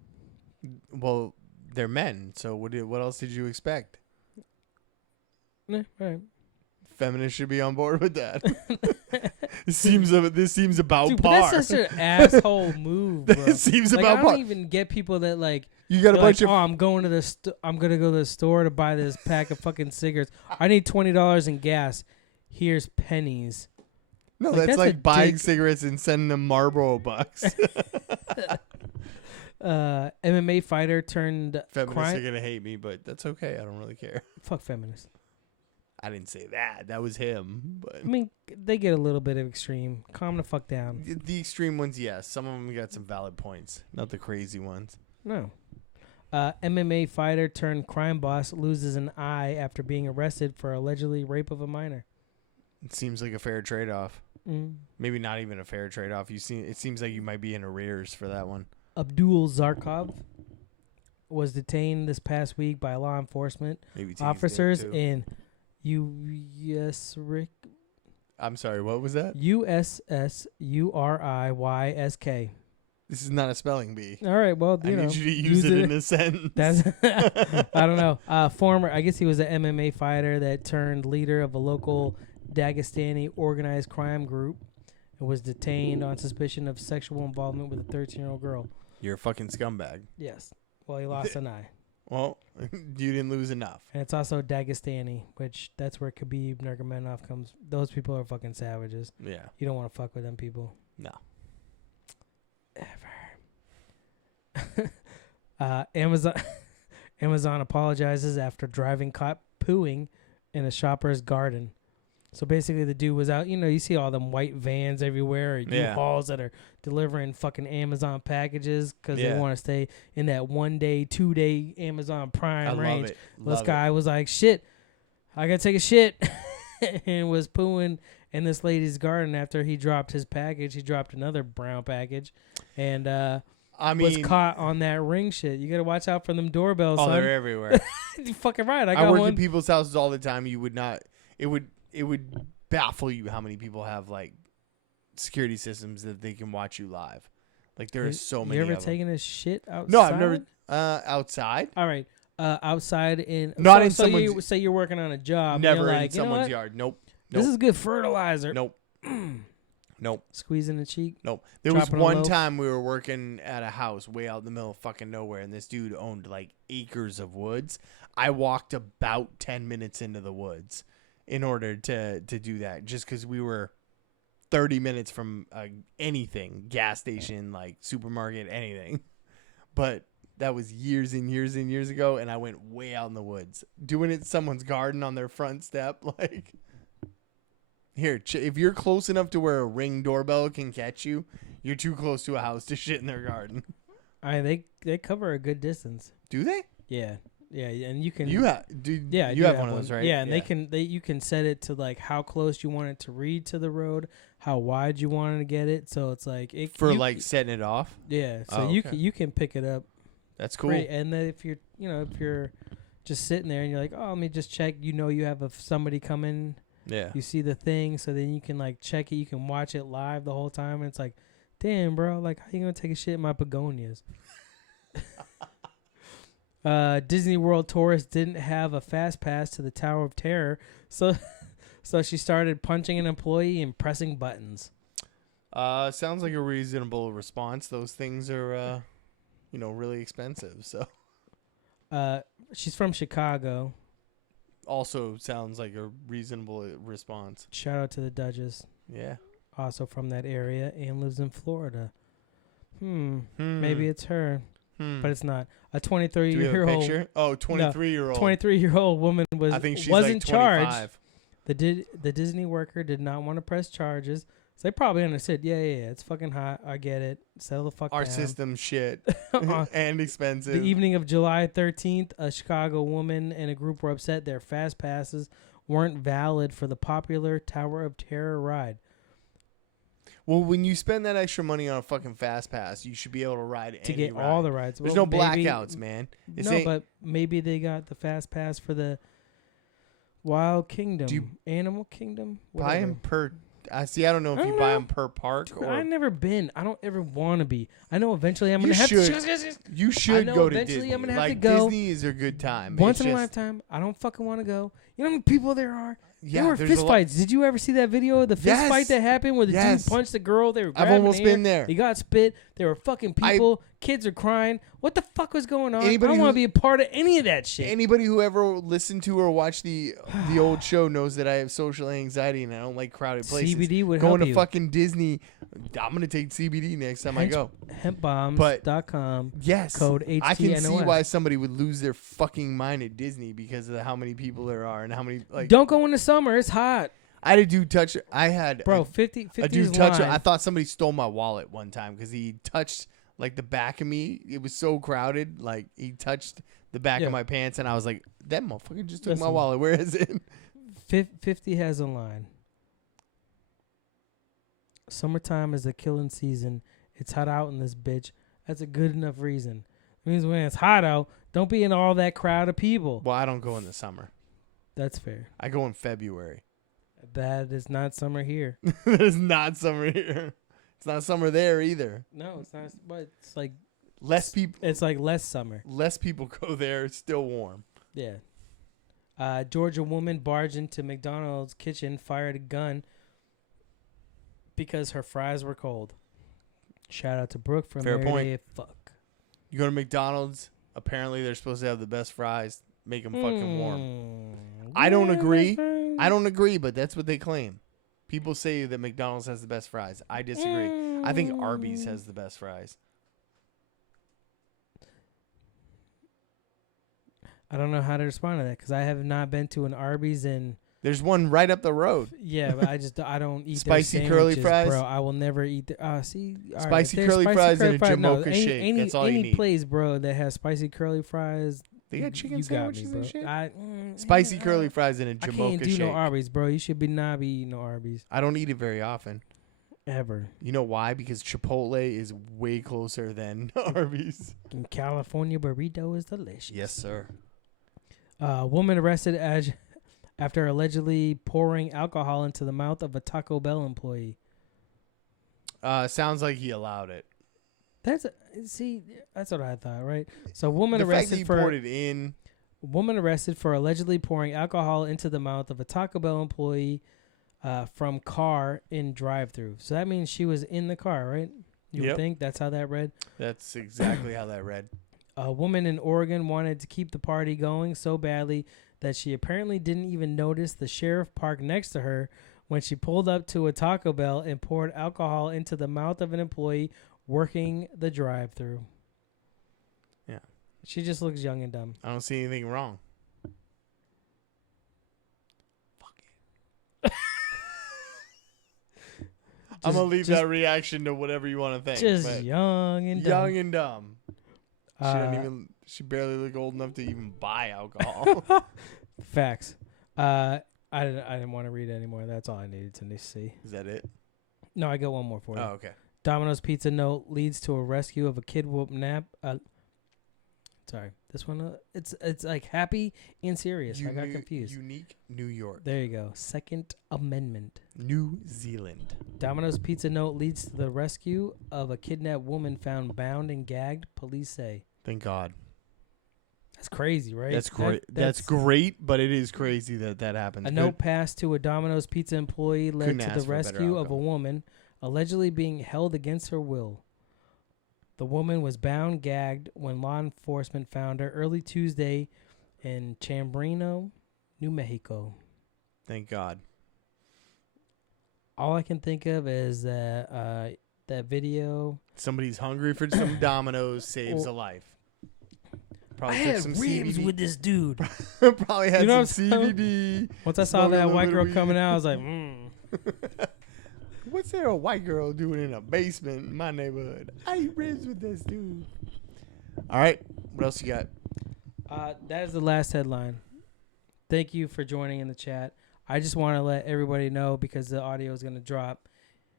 Well, they're men, so what else did you expect? All right. Feminists should be on board with that. This seems about Dude, par. But that's such an asshole move, bro. That seems like, about par. I don't even get people that like you got a bunch of. Oh, I'm gonna go to the store to buy this pack of fucking cigarettes. I need $20 in gas. Here's pennies. No, that's like buying cigarettes and sending them Marlboro bucks. MMA fighter turned. Feminists are gonna hate me, but that's okay. I don't really care. Fuck feminists. I didn't say that. That was him. But I mean, they get a little bit of extreme. Calm the fuck down. The extreme ones, yes. Some of them got some valid points. Not the crazy ones. No. MMA fighter turned crime boss loses an eye after being arrested for allegedly rape of a minor. It seems like a fair trade-off. Mm. Maybe not even a fair trade-off. It seems like you might be in arrears for that one. Abdul Zarkov was detained this past week by law enforcement officers in USRIC. I'm sorry, what was that? USSURIYSK. This is not a spelling bee. All right, well, I need you to use it in a sentence. That's I don't know. I guess he was an MMA fighter that turned leader of a local Dagestani organized crime group and was detained on suspicion of sexual involvement with a 13-year-old girl. You're a fucking scumbag. Yes. Well, he lost an eye. Well, you didn't lose enough. And it's also Dagestani, which that's where Khabib Nurmagomedov comes. Those people are fucking savages. Yeah. You don't want to fuck with them people. No. Ever. Amazon apologizes after driving caught pooing in a shopper's garden. So basically, the dude was out. You know, you see all them white vans everywhere, or Yeah. U-Hauls that are delivering fucking Amazon packages because Yeah. they want to stay in that 1 day, 2 day Amazon Prime I range. love it. This guy was like, "Shit, I gotta take a shit," and was pooing in this lady's garden after he dropped his package. He dropped another brown package, and was caught on that Ring shit. You gotta watch out for them doorbells. Oh, son. they're everywhere. You're fucking right. I I got work one. at people's houses all the time. You would not. It would baffle you how many people have like security systems that they can watch you live. Like there are so many. You ever of them. taken a shit outside? No, I've never. Outside. All right. Outside in Not in so someone's. you say you're working on a job. Never and you're in like, you know someone's what? yard. Nope. This is good fertilizer. Nope. Nope. Squeezing the cheek. Nope. There was Dropping a one loaf. time we were working at a house way out in the middle of fucking nowhere, and this dude owned like acres of woods. I walked about 10 minutes into the woods in order to do that, just because we were 30 minutes from anything, gas station, like supermarket, anything. But that was years and years and years ago, and I went way out in the woods. Doing it in someone's garden on their front step, like... Here, if you're close enough to where a Ring doorbell can catch you, you're too close to a house to shit in their garden. They cover a good distance. Do they? Yeah, and you can. You have, Yeah, you have one of those, right? Yeah, and you can set it to like how close you want it to read to the road, how wide you want to get it. So it's like setting it off. Yeah, so okay. you can pick it up. That's cool. Great. And then if you're just sitting there and you're like, oh, let me just check. You have somebody come in. Yeah. You see the thing, so then you can like check it. You can watch it live the whole time, and it's like, damn, bro, like how you gonna take a shit in my begonias? Disney World tourists didn't have a fast pass to the Tower of Terror, so she started punching an employee and pressing buttons. Sounds like a reasonable response. Those things are, really expensive. So. She's from Chicago. Also sounds like a reasonable response. Shout out to the Duchess. Yeah. Also from that area and lives in Florida. Maybe it's her. But it's not. A 23-year-old. Oh, 23-year-old. 23-year-old woman was. I think she's was like in 25. charge. The Disney worker did not want to press charges. So they probably understood. Yeah, it's fucking hot. I get it. Settle the fuck down. Our system's shit and expensive. The evening of July 13th, a Chicago woman and a group were upset their fast passes weren't valid for the popular Tower of Terror ride. Well, when you spend that extra money on a fucking fast pass, you should be able to ride any to get ride. all the rides. There's no blackouts, man. But maybe they got the fast pass for the Wild Kingdom, Animal Kingdom. Buy them per. I don't know if you buy them per park or. I've never been. I don't ever want to be. I know eventually I'm gonna have to. You should go to Disney. I'm gonna have to go. Disney is a good time. Once in a lifetime. I don't fucking want to go. You know how many people there are? Yeah, there were fist fights. Did you ever see that video of the fist fight that happened where the dude punched the girl? They were grabbing I've almost been there. He got spit. There were fucking people. Kids are crying. What the fuck was going on? I don't want to be a part of any of that shit. Anybody who ever listened to or watched the old show knows that I have social anxiety and I don't like crowded places. CBD would help you. Going to fucking Disney, I'm going to take CBD next time I go. Hempbombs.com. Yes. Code HTNOS. I can see why somebody would lose their fucking mind at Disney because of how many people there are and how many like. Don't go in the summer. It's hot. I had a dude touch. I had bro 50 a dude touch. I thought somebody stole my wallet one time because he touched like the back of me. It was so crowded. Like he touched the back of my pants, and I was like, "That motherfucker just took my wallet. Where is it?" 50 has a line. Summertime is the killing season. It's hot out in this bitch. That's a good enough reason. It means when it's hot out, don't be in all that crowd of people. Well, I don't go in the summer. That's fair. I go in February. That is not summer here. That is not summer here. It's not summer there either. No, it's not. But it's like less people. It's like less summer. Less people go there. It's still warm. Yeah. Georgia woman barged into McDonald's kitchen, fired a gun because her fries were cold. Shout out to Brooke from Fair Mary point. Day Fuck. You go to McDonald's. Apparently, they're supposed to have the best fries. Make them fucking warm. I don't agree. I don't agree, but that's what they claim. People say that McDonald's has the best fries. I disagree. I think Arby's has the best fries. I don't know how to respond to that because I have not been to an Arby's in There's one right up the road. Yeah, but I don't eat Spicy their curly sandwiches, fries? bro. I will never eat the. See, all Spicy right, if curly there's fries and a fries, Jamocha shake. Any, That's all you any need. place, bro, that has spicy curly fries. They got chicken you sandwiches got me, and shit. Spicy Curly fries and a I Jamocha can't do shake. no Arby's, bro. You should not be eating no Arby's I don't eat it very often. ever. You know why? Because Chipotle is way closer than Arby's. In California, burrito is delicious. Yes, sir. Woman arrested after allegedly pouring alcohol into the mouth of a Taco Bell employee. Sounds like he allowed it. That's what I thought, right? So, woman The fact that arrested he for poured it in. Woman arrested for allegedly pouring alcohol into the mouth of a Taco Bell employee from car in drive-thru. So that means she was in the car, right? You would think that's how that read. That's exactly how that read. A woman in Oregon wanted to keep the party going so badly that she apparently didn't even notice the sheriff parked next to her when she pulled up to a Taco Bell and poured alcohol into the mouth of an employee working the drive-thru. Yeah. She just looks young and dumb. I don't see anything wrong. Fuck it. I'm going to leave that reaction to whatever you want to think. Just young and dumb. Young and dumb. She barely look old enough to even buy alcohol. Facts. I didn't want to read it anymore. That's all I needed to see. Is that it? No, I got one more for you. Oh, okay. Domino's Pizza note leads to a rescue of a kid whoop nap. Sorry, this one. It's like happy and serious. I got confused. Unique New York. There you go. Second Amendment. New Zealand. Domino's Pizza note leads to the rescue of a kidnapped woman found bound and gagged. Police say. Thank God. That's crazy, right? That's great. That's great, but it is crazy that happens. A note passed to a Domino's Pizza employee led to the rescue of a woman allegedly being held against her will. The woman was bound, gagged when law enforcement found her early Tuesday in Chambrino, New Mexico. Thank God. All I can think of is that video. Somebody's hungry for some Domino's, saves a life. Probably I had some ribs CBD with this dude. Probably had some CBD. Once I saw that white girl coming out, I was like, What's there a white girl doing in a basement in my neighborhood? I eat ribs with this dude. All right. What else you got? That is the last headline. Thank you for joining in the chat. I just want to let everybody know because the audio is going to drop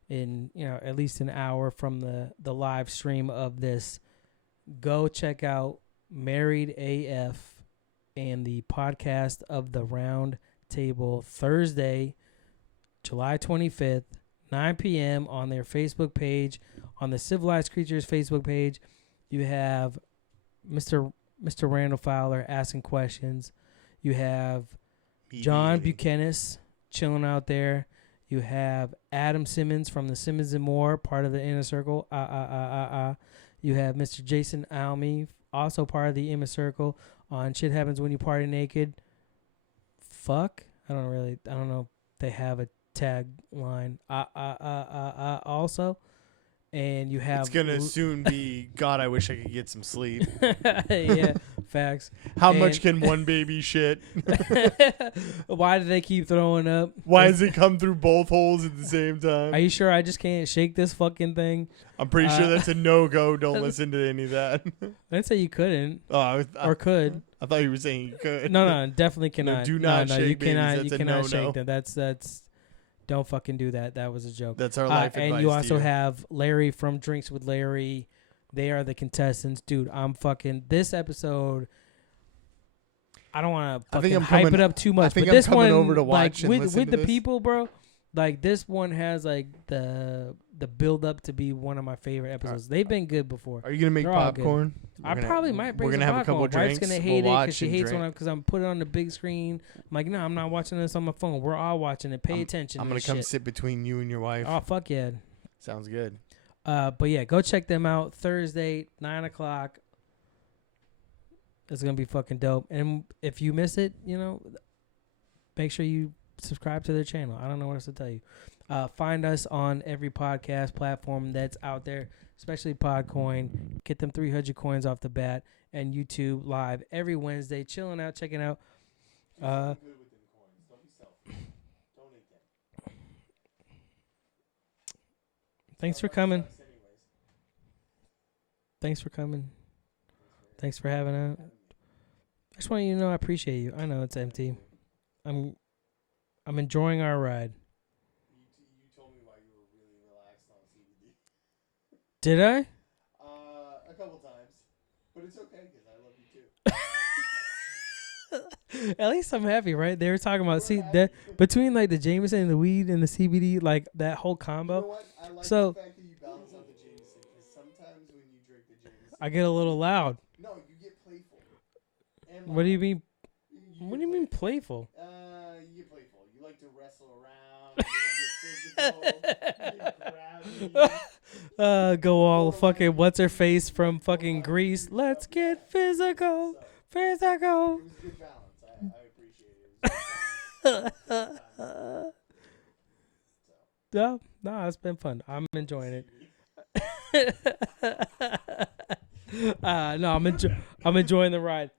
in, at least an hour from the live stream of this. Go check out Married AF and the podcast of the Round Table Thursday, July 25th. 9 p.m. on their Facebook page, on the Civilized Creatures Facebook page. You have Mr. Randall Fowler asking questions. You have John Buchanan chilling out there. You have Adam Simmons from the Simmons and More, part of the InnerCircle. You have Mr. Jason Alme, also part of the InnerCircle on Shit Happens When You Party Naked. Fuck. I don't know if they have a tagline also, and you have it's gonna soon be God, I wish I could get some sleep. Yeah, facts. How much can one baby shit? Why do they keep throwing up? Why does it come through both holes at the same time? Are you sure I just can't shake this fucking thing? I'm pretty sure that's a no-go. Don't listen to any of that. I didn't say you couldn't. Or could. I thought you were saying you could. No, definitely cannot. No, do not shake babies. You cannot shake them. That's don't fucking do that. That was a joke. That's our life advice. And you also have Larry from Drinks with Larry. They are the contestants. Dude, I'm fucking... This episode... I don't want to fucking hype it up too much. But this one, over to watch with the people, bro, like this one has like the build up to be one of my favorite episodes. They've been good before. Are you gonna make popcorn? I probably might bring. We're gonna have a couple drinks. Wife's gonna hate it because she hates when because I'm putting it on the big screen. I'm like, no, I'm not watching this on my phone. We're all watching it. Pay attention. I'm gonna come sit between you and your wife. Oh fuck yeah! Sounds good. But yeah, go check them out Thursday 9:00. It's gonna be fucking dope. And if you miss it, make sure you subscribe to their channel. I don't know what else to tell you. Find us on every podcast platform that's out there, especially Podcoin. Get them 300 coins off the bat, and YouTube live every Wednesday. Chilling out, checking out. Thanks for coming. Thanks for coming. Thanks for having out. I just want you to know I appreciate you. I know it's empty. I'm enjoying our ride. You told me why you were really relaxed on CBD. Did I? A couple times, but it's okay because I love you too. At least I'm happy, right? They were talking about that between like the Jameson and the weed and the CBD, like that whole combo. You know what? I like So the fact that you balance out the Jameson because sometimes when you drink the Jameson, I get a little loud. No, you get playful. And What do you mean? You What do you mean playful? You get playful. You like to wrestle around. You get physical. Go all fucking what's her face from fucking Greece. Let's get physical. Physical. It was a good balance. I appreciate it. No, it's been fun. I'm enjoying it. No, I'm enjoying the ride.